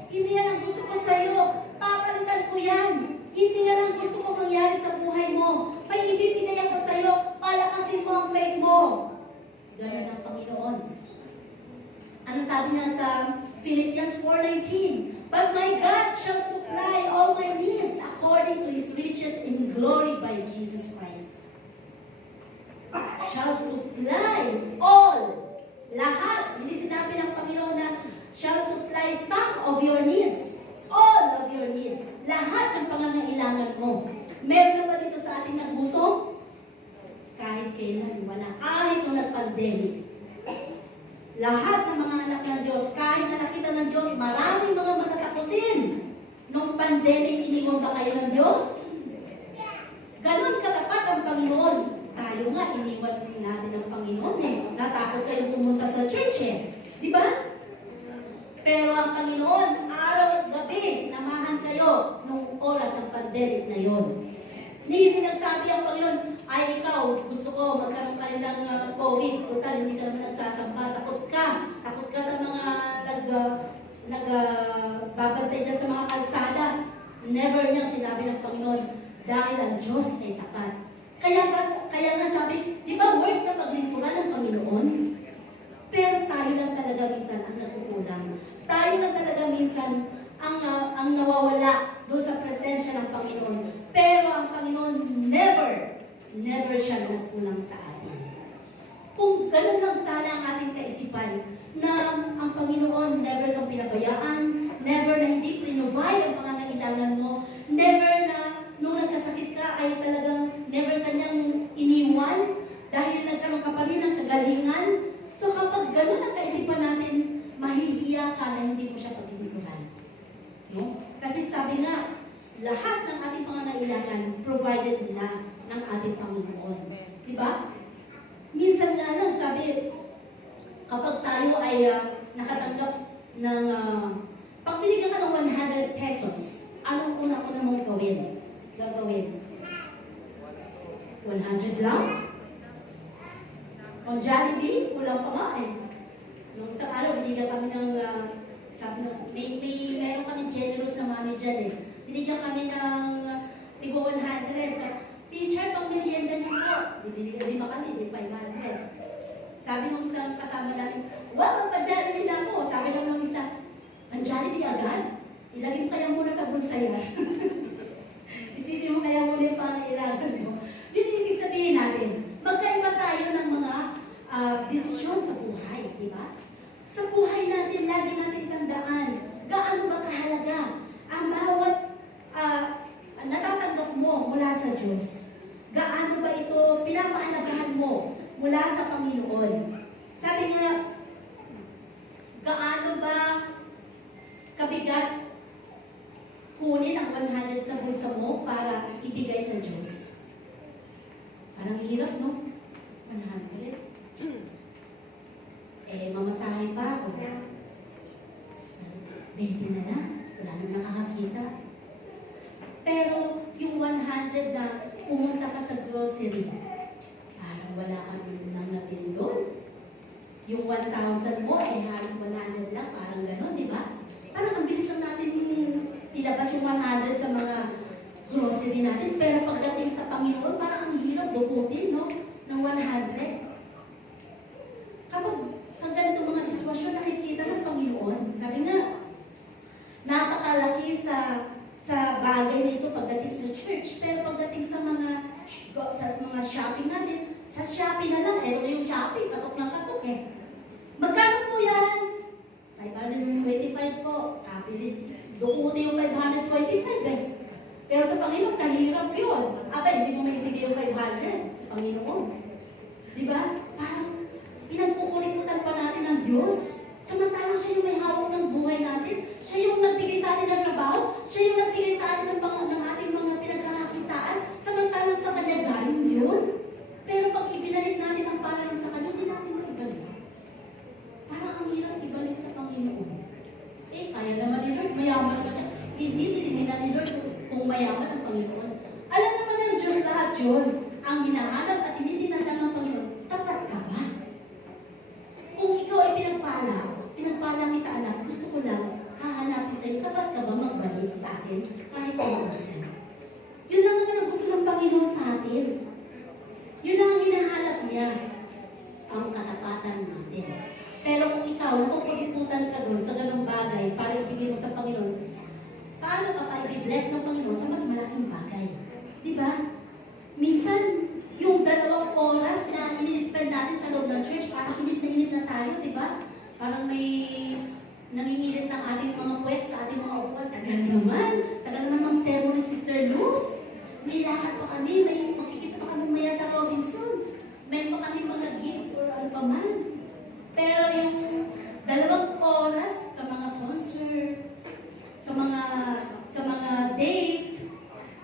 Hindi yan ang gusto ko sa iyo. Papalitan ko yan. Hindi yan ang gusto ko mangyari sa buhay mo. May ibibigay ako sa iyo, palakasin mo ang faith mo. Ganun ang Panginoon. Ano sabi niya sa Philippians 4:19? But my God shall supply all my needs according to His riches in glory by Jesus Christ. Shall supply all. Lahat. Hindi sinabi ng Panginoon na shall supply some of your needs. All of your needs. Lahat ng pangangailangan mo. Meron na ba dito sa ating naggutom? Kahit kailan, wala. Kahit nung nag-pandemic. Lahat ng mga anak ng Diyos, kahit na nakita ng Diyos, maraming mga matatakutin. Nung pandemic, iniwan ba kayo ng Diyos? Ganon katapat ang Panginoon. Tayo nga, iniwan natin ng Panginoon eh. Natakot kayong pumunta sa church eh. Di ba? Pero ang Panginoon, araw at gabi, sinamahan kayo nung oras ng pandemic na yon. Hindi nagsabi ang Panginoon, ay ikaw, gusto ko magkaroon ka rin ng COVID. Total, hindi ka naman nagsasamba. Takot ka sa mga nagbabantay dyan sa mga kalsada. Never niyang sinabi ng Panginoon, dahil ang Diyos ay tapat. Kaya nga sabi, di ba worth na paglingkuran ng Panginoon? Pero tayo lang talaga minsan ang nagkukulang. Tayo lang talaga minsan ang nawawala doon sa presensya ng Panginoon. Pero ang Panginoon never siya nagkulang sa atin. Kung ganun lang sana ang ating kaisipan, na ang Panginoon never kang pinabayaan, never na hindi provide ang pangangailangan mo, never na nung nagkasakit ka ay talagang never kanyang iniwan dahil nagkaroon ka pa rin ng kagalingan. So kapag ganun ang kaisipan natin, mahihiya ka na hindi mo siya paglingkuran. No? Kasi sabi nga, lahat ng ating pangangailangan provided na ng ating Panginoon. Diba? Minsan nga lang, sabi, kapag tayo ay nakatanggap ng, pag binigyan ka ng 100 pesos, anong una-una mong gagawin? 100 lang? On Jollibee, kulang pa nga eh. Nung isang araw, binigyan kami ng, sabi na, meron kami generous na mami dyan eh. Binigyan kami ng tigo 100. Teacher, pang merienda niyo po. Binigyan 5 kami, di 500. Sabi nung isang kasama namin, wow, magpa-Jollibee na ako. Sabi lang nung isa, ang Jollibee agad? Ilagay mo kaya muna sa bulsa yan. Isipin mo kaya muna yung pangailangan mo. Yun yung ibig sabihin natin. Magkaiba tayo ng mga desisyon sa buhay, di ba? Sa buhay natin, lagi natin tandaan, gaano ba kahalaga ang bawat natatanggap mo mula sa Diyos? Gaano ba ito pinapahalagahan mo mula sa Panginoon? Sabi nga, gaano ba kabigat kunin ang 100 sa bulsa mo para ibigay sa Diyos? Parang hirap, no? 100. Mamasahe pa ako. 20 na. Wala nang nakakakita. Pero yung 100 na pumunta ka sa grocery, parang wala ka nang napindol. Yung 1,000 mo, halos 100 lang. Parang gano'n, di ba? Parang ang bilis lang natin ilabas yung 100 sa mga grocery natin. Pero pagdating sa Panginoon, parang ang hirap dukutin, no? Ng 100. Kapag sa ganitong mga shopping natin. Sa Shopee na lang, eto na yung shopping, katok ng katok eh. Magkano po yan? 525 po. Kabilis, dukuti yung 525 eh. Pero sa Panginoon, kahirap yun. Aba, hindi mo maibigay yung 500 sa Panginoon. Di ba? Parang pinagkukuliputan pa natin ng Diyos. Samantalang siya yung may hawak ng buhay natin. Siya yung nagbigay sa atin ng trabaho. Siya yung nagbigay sa atin ng ating mga pinagkakakitaan. Samantalang sa Kanya galing yun. Pero pag ibinalik natin ang parang sa Kanya, hindi natin maibalik. Parang ang hirap ibalik sa Panginoon. Eh, kaya naman ni Lord, mayaman ka siya. Hindi tinignan ni Lord kung mayaman ang Panginoon. Alam naman ng Diyos lahat yun. Ang hinahanap at tinitinatan ng Panginoon, tapat ka ba? Kung ikaw ay pinagpala kita anak, gusto ko lang hahanapin sa'yo, tapat ka ba magbalik sa akin kahit pausin? Yun lang naman ang gusto ng Panginoon sa atin. Yun lang ang hinahanap niya, ang katapatan natin. Pero kung ikaw, nakukuliputan ka doon sa ganung bagay para ibigay mo sa Panginoon, paano ka pa i-bless ng Panginoon sa mas malaking bagay? Di ba? Minsan, yung 2 oras na ini-spend natin sa loob ng church, parang init na tayo, di ba? Parang may nangingilit ng ating mga puwet sa ating mga upuan. Tagal naman ng sermon ni Sister Luz. May lahat pa kami, may makikita pa kami maya sa Robinsons. May pa kami mga gigs or ano pa man. Pero yung 2 oras sa mga concert, sa mga date,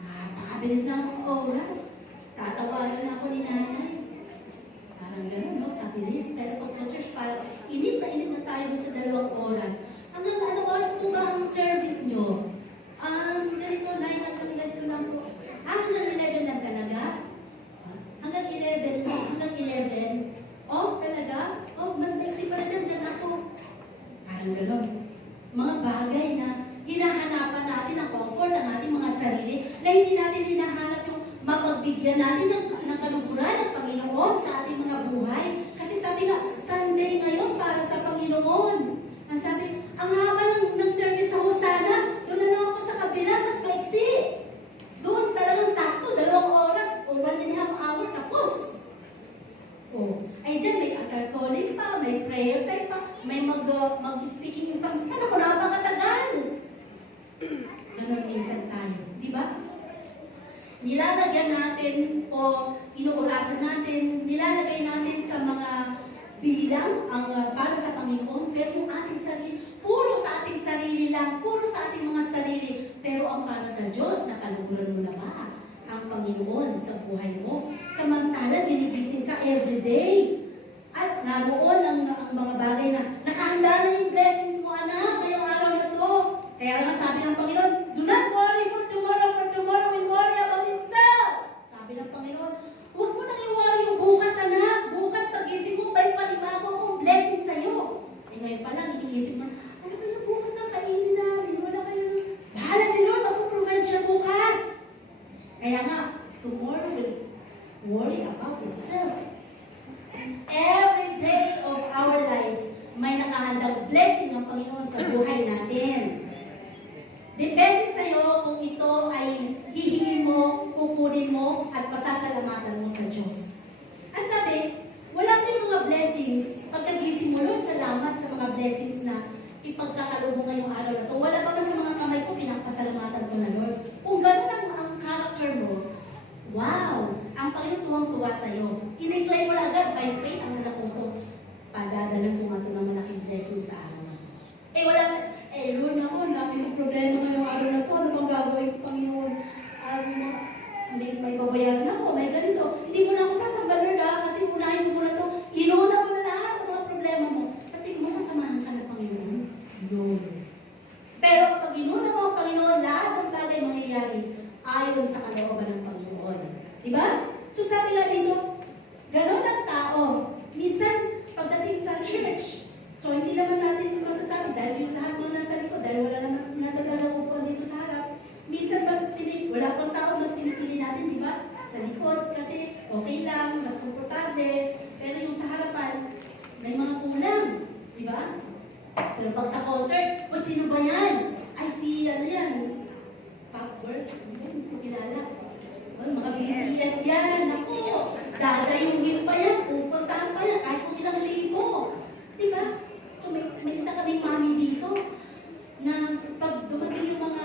napakabilis na ang oras. Tatawagan na ako ni nanay. Parang gano'n, no? Kabilis. Pero pag sa church, parang init na tayo dun sa 2 oras. Hanggang anong oras po ba ang service nyo? Ganito, 9 hanggang 11 lang po. Hanggang 11 lang talaga? Hanggang 11 po. Hanggang 11. Oh, talaga? Oh, mas maiksi pa na dyan ako. Parang gano'n. Mga bagay na hinahanapan natin ang comfort ng ating mga sarili na hindi natin hinahanap yung mapagbigyan natin ng kaluguran ng Panginoon sa ating mga buhay. Kasi sabi nga, Sunday ngayon para sa Panginoon. Ang sabi, ang haba ng service sa Hosanna, doon na lang ako sa kabila, mas maiksi. Doon talagang sakto, 2 oras o 1.5 hour, tapos. Oh, ay dyan, may altar calling pa, may prayer time pa, may mag-speaking in tongues pa, naku, napakatagal. Ganon minsan tayo, di ba? Nilalagyan natin o inuurasan natin, nilalagay natin sa mga bilang ang para sa Panginoon, pero yung ating sarili, puro sa ating sarili lang, puro sa ating mga sarili, pero ang para sa Diyos, nakaluguran mo na ba ang Panginoon sa buhay mo? Samantala, binigising ka everyday. At naroon ang mga bagay na nakahanda na yung blessings mo, anak, ngayong araw na to. Kaya nga sabi ng Panginoon, do not worry for tomorrow will worry about itself. Sabi ng Panginoon, huwag mo nang i-worry yung bukas, anak. Bukas pagising mo, may panibago akong blessing sa'yo. Eh ngayon pa lang, iisip mo, ano ba yung bukas na kainin namin? Wala kayo. Bahala si Lord, mag-provide siya bukas. Kaya nga, tomorrow will worry about itself. Every day of our lives, may nakahandang blessing ng Panginoon sa buhay natin. Depende sa'yo kung ito ay hihingin mo, kukunin mo, at pasasalamatan mo sa Diyos. At sabi, wala pa yung mga blessings. Pagkagising mo, Lord, salamat sa mga blessings na ipagkakalo mo ngayong araw na ito. Wala pa man sa mga kamay ko, pinapasalamatan ko na, Lord. Kung gano'n ang character mo, wow! Ang Panginoon tuwang-tuwa sa'yo. I-reclaim mo na agad by faith ang nanakong ko. Padadalan ko nga ito ng malaking blessing sa araw. Lord ako, ang dami mong problema ngayong araw na ito. Ano bang gagawin ko, Panginoon? May babayaran ako, may ganito. Hindi mo na ako sasamba, Lord, kasi unahin mo muna ito. Inuuna mo na lahat ang mga problema mo. Sa tingin mo, sasamahan ka ng Panginoon? No. Pero kapag inuuna mo ang Panginoon, lahat ng bagay mangyayari ayon sa kalooban ng Panginoon. Diba? So sabi nga dito, gano'n ang tao. Minsan, pagdating sa church, so hindi naman natin masasabi dahil yung lahat mo nasa likod, dahil wala naman natatalang upuan dito sa harap. Minsan, wala pang tao, mas pinipili natin, di ba? Sa likod, kasi okay lang, mas komportable. Pero yung sa harapan, may mga kulang, di ba? Pero pag sa concert, o sino ba yan? Ay, si ano yan? Pop Girls, hindi ko kilala. Mga BTS yan, ako. Dadayuhin pa yan, pupuntahan pa yan, kahit kung ilang libo. Diba? So, may isa kaming mami dito na pag dumating yung mga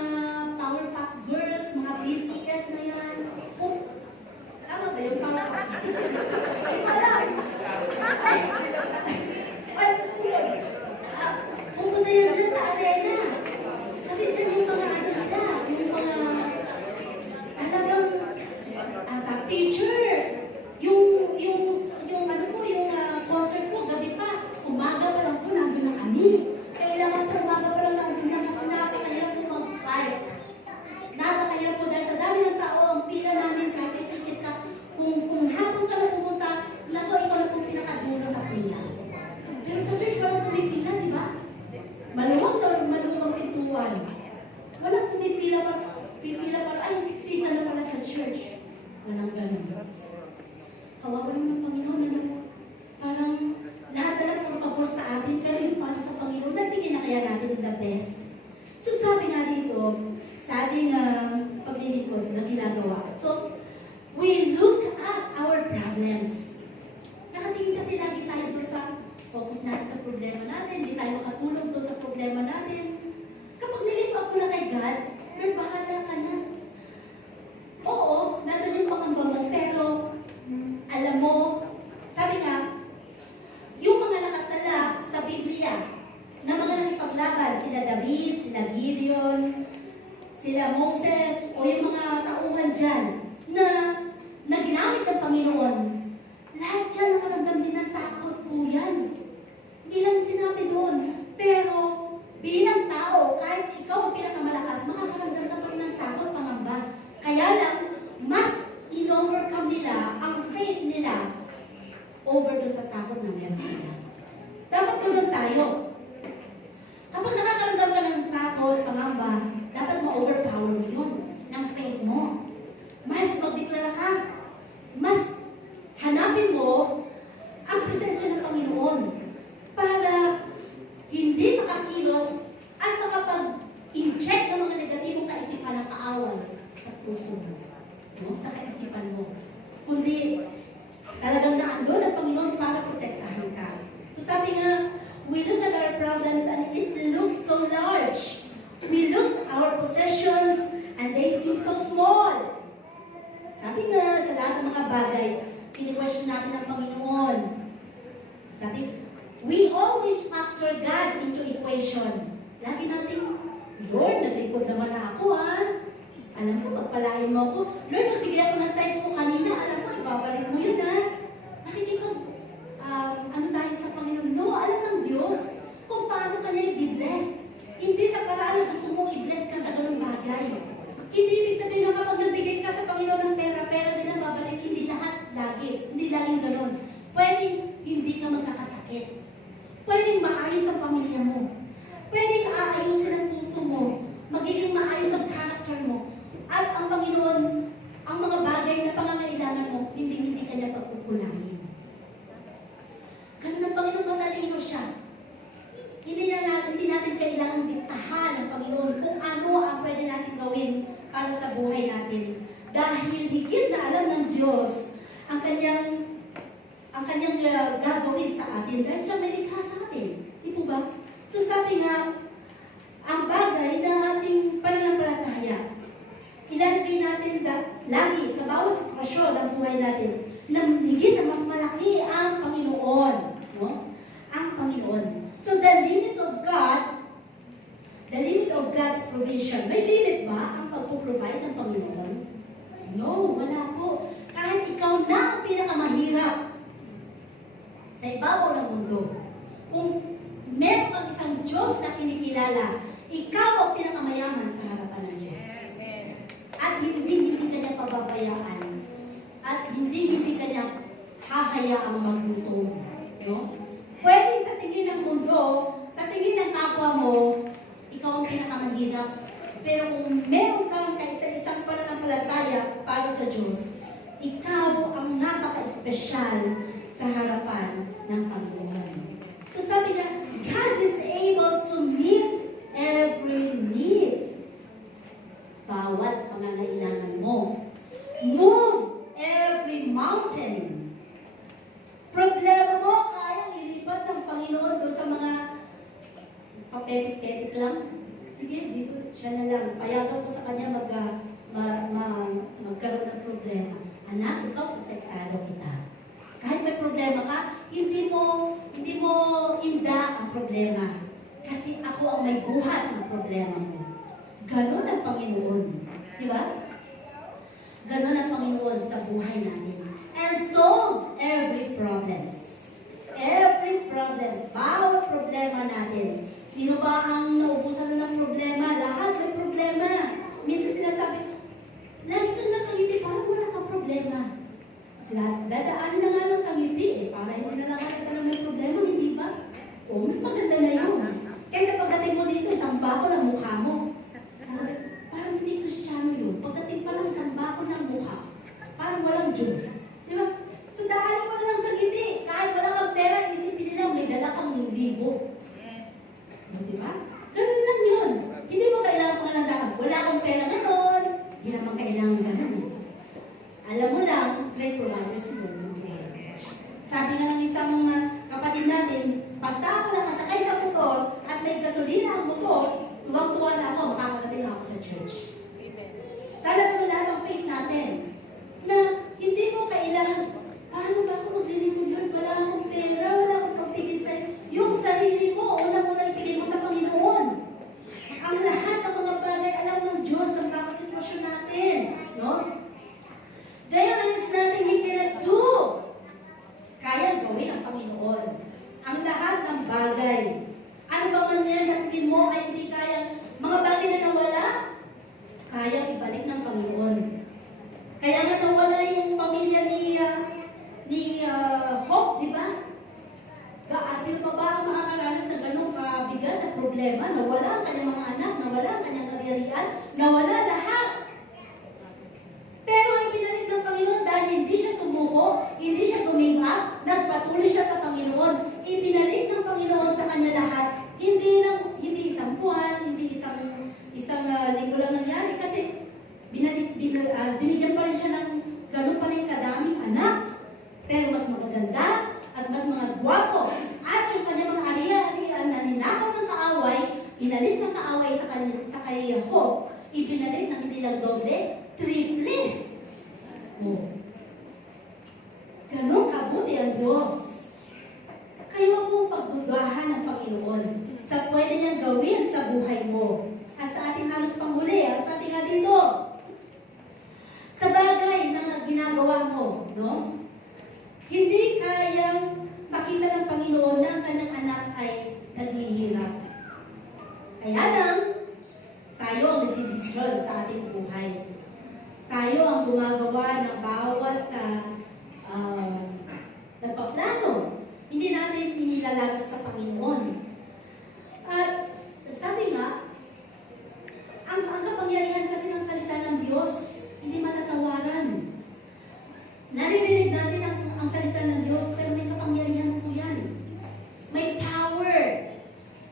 Power Pop Girls, mga BTS na yan, tama ba yung Power Pop? Hindi ko alam. Pupunta yan dyan sa arena. Kasi dyan yung mga ano nila, yung mga talagang as a teacher, yung ano po, yung concert po, gabi pa, umaga pa lang po, nandun na kami. Kailangan po, umaga pa lang nandun na kasi napakahirap po mag-park. Napakahirap po dahil sa dami ng tao, ang pila namin, kahit may ticket ka, kung hapon ka na pumunta, naku, ikaw na po pinakadulo sa pila. Pero sa church, walang pumipila, di ba? Maluwang pintuan. Walang pumipila pa, pipila pa, ay, siksika na pala sa church. Walang ganun. Kawawa naman ng Panginoon na parang lahat na lang puro pabor sa atin, pero yung para sa Panginoon, nabigyan na kaya natin the best. So sabi nga dito, sa ating paglilingkod na ginagawa. So, we look at our problems. Nakatingin kasi lagi tayo doon sa focus natin sa problema natin, hindi tayo makatulog doon sa problema natin. Kapag nilift up mo na kay God, Lord, bahala ka na. Oo, nandun yung pangamba mo, pero alam mo, sabi nga, yung mga nakatala sa Biblia, na mga nakipaglaban, sila David, sila Gideon, sila Moses, o yung mga tauhan dyan, na ginamit ng Panginoon, lahat dyan nakaramdam din ng takot po yan. Hindi lang sinabi doon, pero bilang tao, kahit ikaw ang pinakamalakas, makakaramdam ka pa rin ng takot, pangamba. Kaya lang, mas in-overcome nila ang faith nila over doon sa takot ng meron sila. Dapat tulong tayo. Kapag nakakaramdam ka ng takot, pangamba, dapat ma-overpower mo yun ng faith mo. Mas magdeklara ka. Mas hanapin mo ang presensya ng Panginoon para hindi makakilos at makapag-inject ng mga negatibong kaisipan na kaaway sa puso mo. No? Sa kaisipan mo. Kundi talagang naandun ang Panginoon para protektahan ka. So sabi nga, we look at our problems and it looks so large. We look at our possessions and they seem so small. Sabi nga, sa lahat ng mga bagay, kini-question natin ang Panginoon. Sabi, we always factor God into equation. Lagi natin, Lord, naglingkod naman na ako, ha? Alam mo, pagpalain mo ako. Lord, nagbigay ako ng tithes ko kanina. Alam mo, ibabalik mo yun, ha? Nakikipag, ano tayo sa Panginoon? No, alam ng Diyos kung paano ka niya i-bless. Hindi sa paraan na gusto mong i-bless ka sa ganung bagay. Hindi ibig sabihin na kapag nagbigay ka sa Panginoon ng pera din ang babalik. Hindi lahat lagi. Hindi laging ganun. Pwedeng hindi ka magkakasakit. Pwedeng maayos ang pamilya mo. Pwedeng aayusin ang puso mo. Magiging maayos ang character mo. At ang Panginoon, ang mga bagay na pangangailangan mo, hindi ka niya pagkukulangin. Ganun ang Panginoon, matalino siya. Hindi natin kailangang diktahan ng Panginoon kung ano ang pwede natin gawin para sa buhay natin. Dahil higit na alam ng Diyos ang kanyang gagawin sa atin dahil siya may likha sa atin. Di po ba? So sabi nga, ang bagay na ating pananampalataya, ilalagay natin lagi sa bawat sitwasyon ng buhay natin na higit na mas malaki ang Panginoon. No? Ang Panginoon. So the limit of God's provision, may limit ba ang pagpuprovide ng Panginoon? No, wala po. Kahit ikaw na ang pinakamahirap sa ibabaw ng mundo, kung meron kang isang Diyos na kinikilala, ikaw ang pinakamayaman sa harapan ng Diyos. At hindi ka niya pababayaan. At hindi ka niya hahayaang magluto. No? Pwede sa tingin ng mundo, sa tingin ng kapwa mo, ikaw ang pinakamahirap. Pero kung meron kang kaisa-isang pananampalataya para sa Diyos, ikaw ang napaka-espesyal sa harapan ng Panginoon. So sabi niya, God is able to meet every need. Bawat pangangailangan mo. Move every mountain. sige, dito, siya na lang. Payagan ko sa kanya magkaroon ng problema. Anak, ikaw, protektado kita. Kahit may problema ka, hindi mo inda ang problema. Kasi ako ang may buhat ng problema mo. Ganon ang Panginoon. Di ba? Ganon ang Panginoon sa buhay natin. And solve every problems. Every problems. Bawat problema natin. Sino ba ang naubusan ng problema? Lahat may problema. Minsan sinasabi, lagi kang nakangiti, parang wala kang problema. Dadaan na nga lang sa ngiti eh. Para hindi na nakakita na may problema, hindi ba? O, mas maganda na yun. Kaysa pagdating mo dito, isang bako ng mukha mo. Sasabi, parang hindi Kristiyano yun. Pagdating pa lang isang bako ng mukha, parang walang Diyos. Di ba? So, daanin mo na lang sa ngiti. Kahit wala kang pera, isipin nila, may dala kang libo. Di ba? Ganun lang yun. Hindi mo kailangan pangalandakan. Wala akong pera ngayon. Hindi naman kailangan ganun. Alam mo lang, great providers mo. Sabi nga ng isang kapatid natin, basta ako nakasakay sa motor at may gasolina ang motor, tuwang-tuwa na ako, makakarating ako sa church. Sana naman lahat ang faith natin na hindi mo kailangan, paano ba ako maglilingkod Lord? Wala akong pera, wala akong pagpigil sa'yo. Yung sarili mo, unang-unang ipigay mo sa Panginoon. Ang lahat ng mga bagay, alam ng Diyos ang bawat sitwasyon natin. No? There is nothing He cannot do. Kaya gawin ang Panginoon. Ang lahat ng bagay. Ano ba man yan sa tingin mo ay hindi kaya, mga bagay na nawala, kaya ibalik ng Panginoon. Kaya nga nawala yung pamilya ni Hope, di ba? Sino pa ba ang makakaranas ng ganong kabigat na problema? Nawala ang kanyang mga anak, nawala ang kanyang kariyarian, nawala lahat. Pero ay pinalik ng Panginoon dahil hindi siya sumuko, hindi siya guming up, nagpatuloy siya sa Panginoon. Ibinalik ng Panginoon sa kanya lahat. Hindi isang buwan, hindi isang linggo lang nangyari kasi binigyan pa rin siya ng gano'n pa rin kadaming anak. Pero mas magaganda at mas mga gwapo. At yung kanyang mga ari-arian na ninakaw ng kaaway, inalis ng kaaway sa kay Hope, ibinalik ng hindi lang doble, triple. Oh. Ganun kabuti ang Diyos. Kaya huwag mong pagdudahan ng Panginoon sa pwede niyang gawin sa buhay mo. At sa ating halos panghuli, sabi nga dito, sa bagay na ginagawa mo, no? Hindi kayang makita ng Panginoon na ang kanyang anak ay naghihirap. Kaya lang, tayo ang nagdesisyon sa ating buhay. Tayo ang gumagawa ng bawat nagpaplano. Hindi natin inilalagay sa Panginoon. At sabi nga, ang kapangyarihan kasi ng salita ng Diyos, hindi matatawaran. Naririnig natin ang salita ng Diyos, pero may kapangyarihan po yan. May power.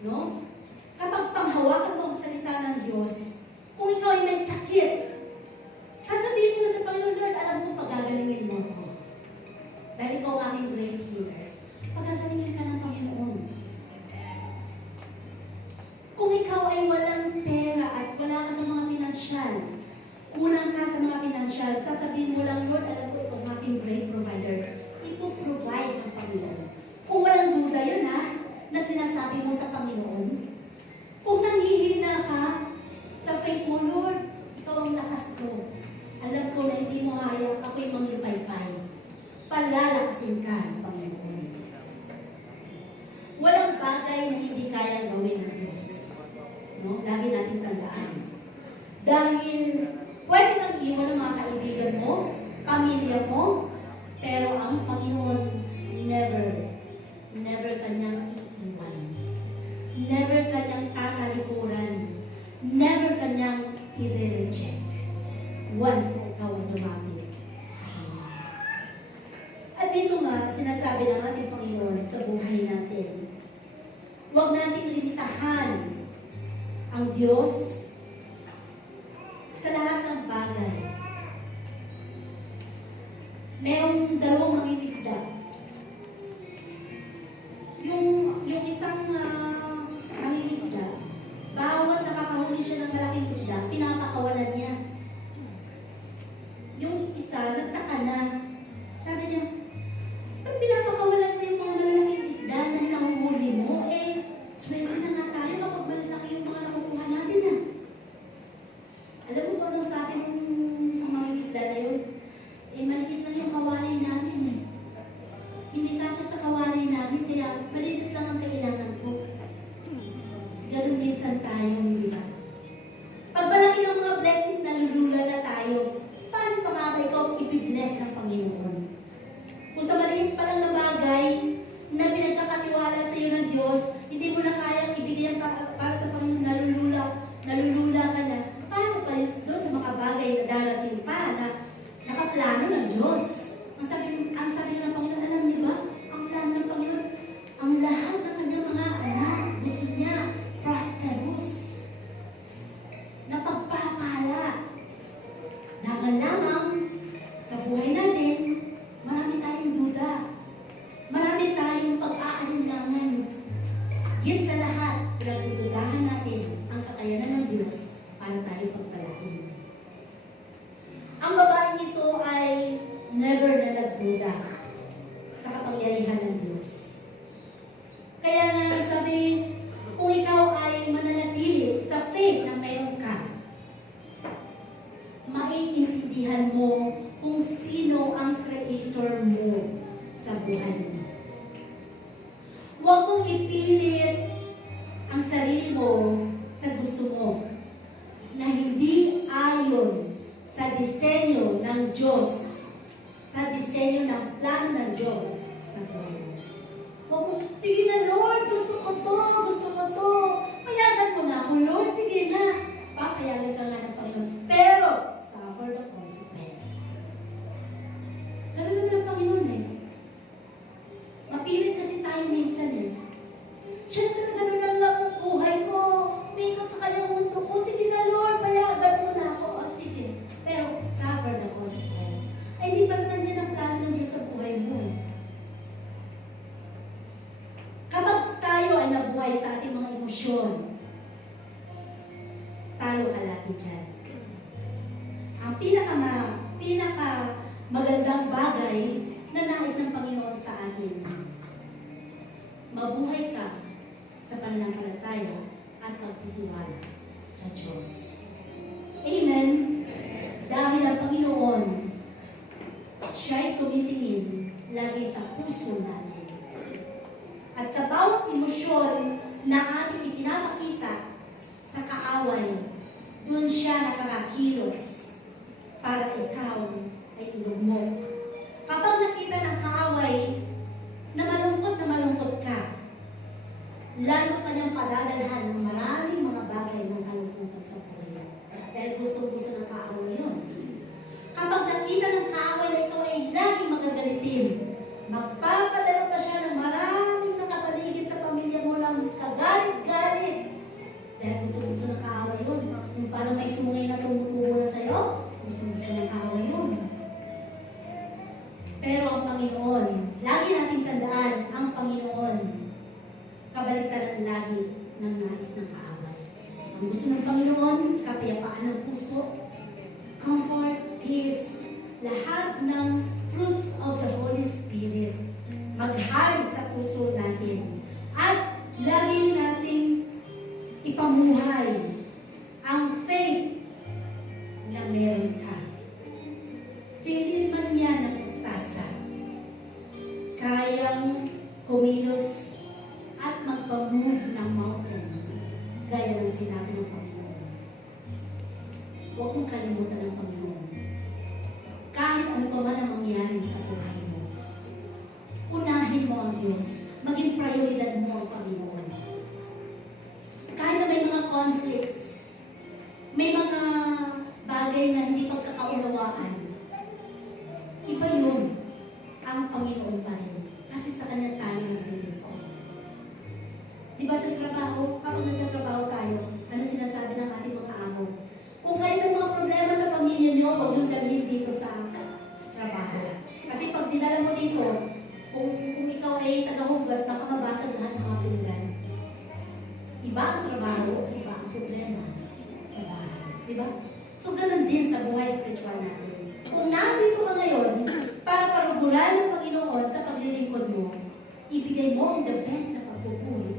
No? Kapag panghawakan mo ang salita ng Diyos, kung ikaw ay may sakit, sasabihin mo na sa Panginoon, Lord, alam mo, pagagalingin mo ako. Dahil ikaw ang aking great healer. Pagagalingin ka ng Panginoon. Kung ikaw ay walang pera at wala ka sa mga pinansyal, kulang ka sa mga pinansyal, sasabihin mo lang, Lord, alam ko, ikaw ang aking great provider. Ipo-provide ang Panginoon. Kung walang duda yun, na sinasabi mo sa Panginoon, kung nanghihina ka sa faith mo, Lord, ikaw ang lakas ko. Alam ko na hindi mo kaya, ako'y manglupay-pay. Palalakasin ka ng Panginoon. Walang bagay na hindi kayang gawin ng Diyos. No? Lagi natin tandaan. Dahil pwede kang iwan ng mga kaibigan mo, pamilya mo, pero ang Panginoon never kanyang iiwan. Never kanyang tatalikuran. Never kanyang i-reject. Once na ikaw ang lumapit sa Kanya. At dito nga, sinasabi ng ating Panginoon sa buhay natin, huwag nating limitahan ang Diyos sa lahat ng bagay. Merong dalawang mangingisda. Yung isang mangingisda, bawat nakakahuli Higit sa lahat, pinagdududahan natin ang kakayanan ng Diyos para tayo pagpalain. Ang babaeng ito ay never na nagduda sa kapangyarihan ng Diyos. Kaya nga sabi, kung ikaw ay mananatili sa faith na mayroon ka, maiintindihan mo kung sino ang creator mo sa buhay mo. Huwag mong ipilit ang sarili mo sa gusto mo na hindi ayon sa disenyo ng Diyos, sa disenyo ng plano ng Diyos sa buhay mo. Huwag mo, sige na Lord, gusto ko to. Payagan mo na ako, Lord, sige na. Papayagan ka nga ng Panginoon. Pero, suffer the consequence. Ganun naman ang Panginoon eh. Mapilit kasi tayo minsan eh. Siya na gano'n lang lang ang buhay ko. Umikot sa kanyang mundo ko. Sige na Lord, payagan mo na ako. O sige. Pero suffer the consequence. Ay hindi pa naman yan ang plano ng Diyos sa buhay mo eh. Kapag tayo ay nabuhay sa ating mga emosyon, talo ka lagi dyan. Ang pinaka magandang bagay na nais ng Panginoon sa atin, mabuhay ka sa pananampalataya at pagtitiwala sa Diyos. Amen? Dahil ang Panginoon, siya'y tumitingin lagi sa puso natin. At sa bawat emosyon na ating ipinapakita sa kaaway, doon siya nakakakilos para ikaw ay ilugmok. Kapag nakita ng kaaway na malungkot ka, lalo ka niyang padadalhan ng maraming mga bagay ng kalungkutan sa buhay. Dahil gusto ng kaaway yun. Kapag nakita ng kaaway na ikaw ay laging magagalitin, magpapadala pa siya ng maraming nakapaligid sa pamilya mo lang kagalit-galit. Dahil gusto ng kaaway yun. Yung parang may sumungay na tumutubo na sa'yo, gusto ng kaaway yun. Pero ang Panginoon, lagi nating tandaan, ang Panginoon, kabaligtaran lagi ng nais ng kaaway. Ang gusto ng Panginoon, kapayapaan ng puso, comfort, peace, lahat ng fruits of the Holy Spirit, maghari sa puso natin. At lagi nating ipamuhay ang faith na meron ka. Silin man yan ng ustasa, kayang kumilos at magpamove ng mountain, gaya ng sinabi ng Panginoon. Huwag mong kalimutan ng Panginoon. Kahit ano pa man ang mangyari sa buhay mo, unahin mo ang Diyos, maging prioridad mo ang Panginoon. Kahit na may mga conflicts, may mga bagay na hindi pagkakaunawaan, iba yun, ang Panginoon pa rin. Kasi sa Kanya tayo naglilingkod. Diba sa trabaho, kapag nagtatrabaho tayo, ano sinasabi ng ating mga amo? Kung kayo may mga problema sa pamilya nyo, huwag yung dalhin dito sa trabaho. Kasi pag dinala mo dito, kung ikaw ay tagahugas, baka mabasag lahat ng mga pinggan. Iba ang trabaho, iba ang problema sa bahay. Diba? So, ganun din sa buhay spiritual natin. Kung nandito ka ngayon, para parugulan ng Panginoon sa paglilingkod mo, ibigay mo ang the best na pagpupuri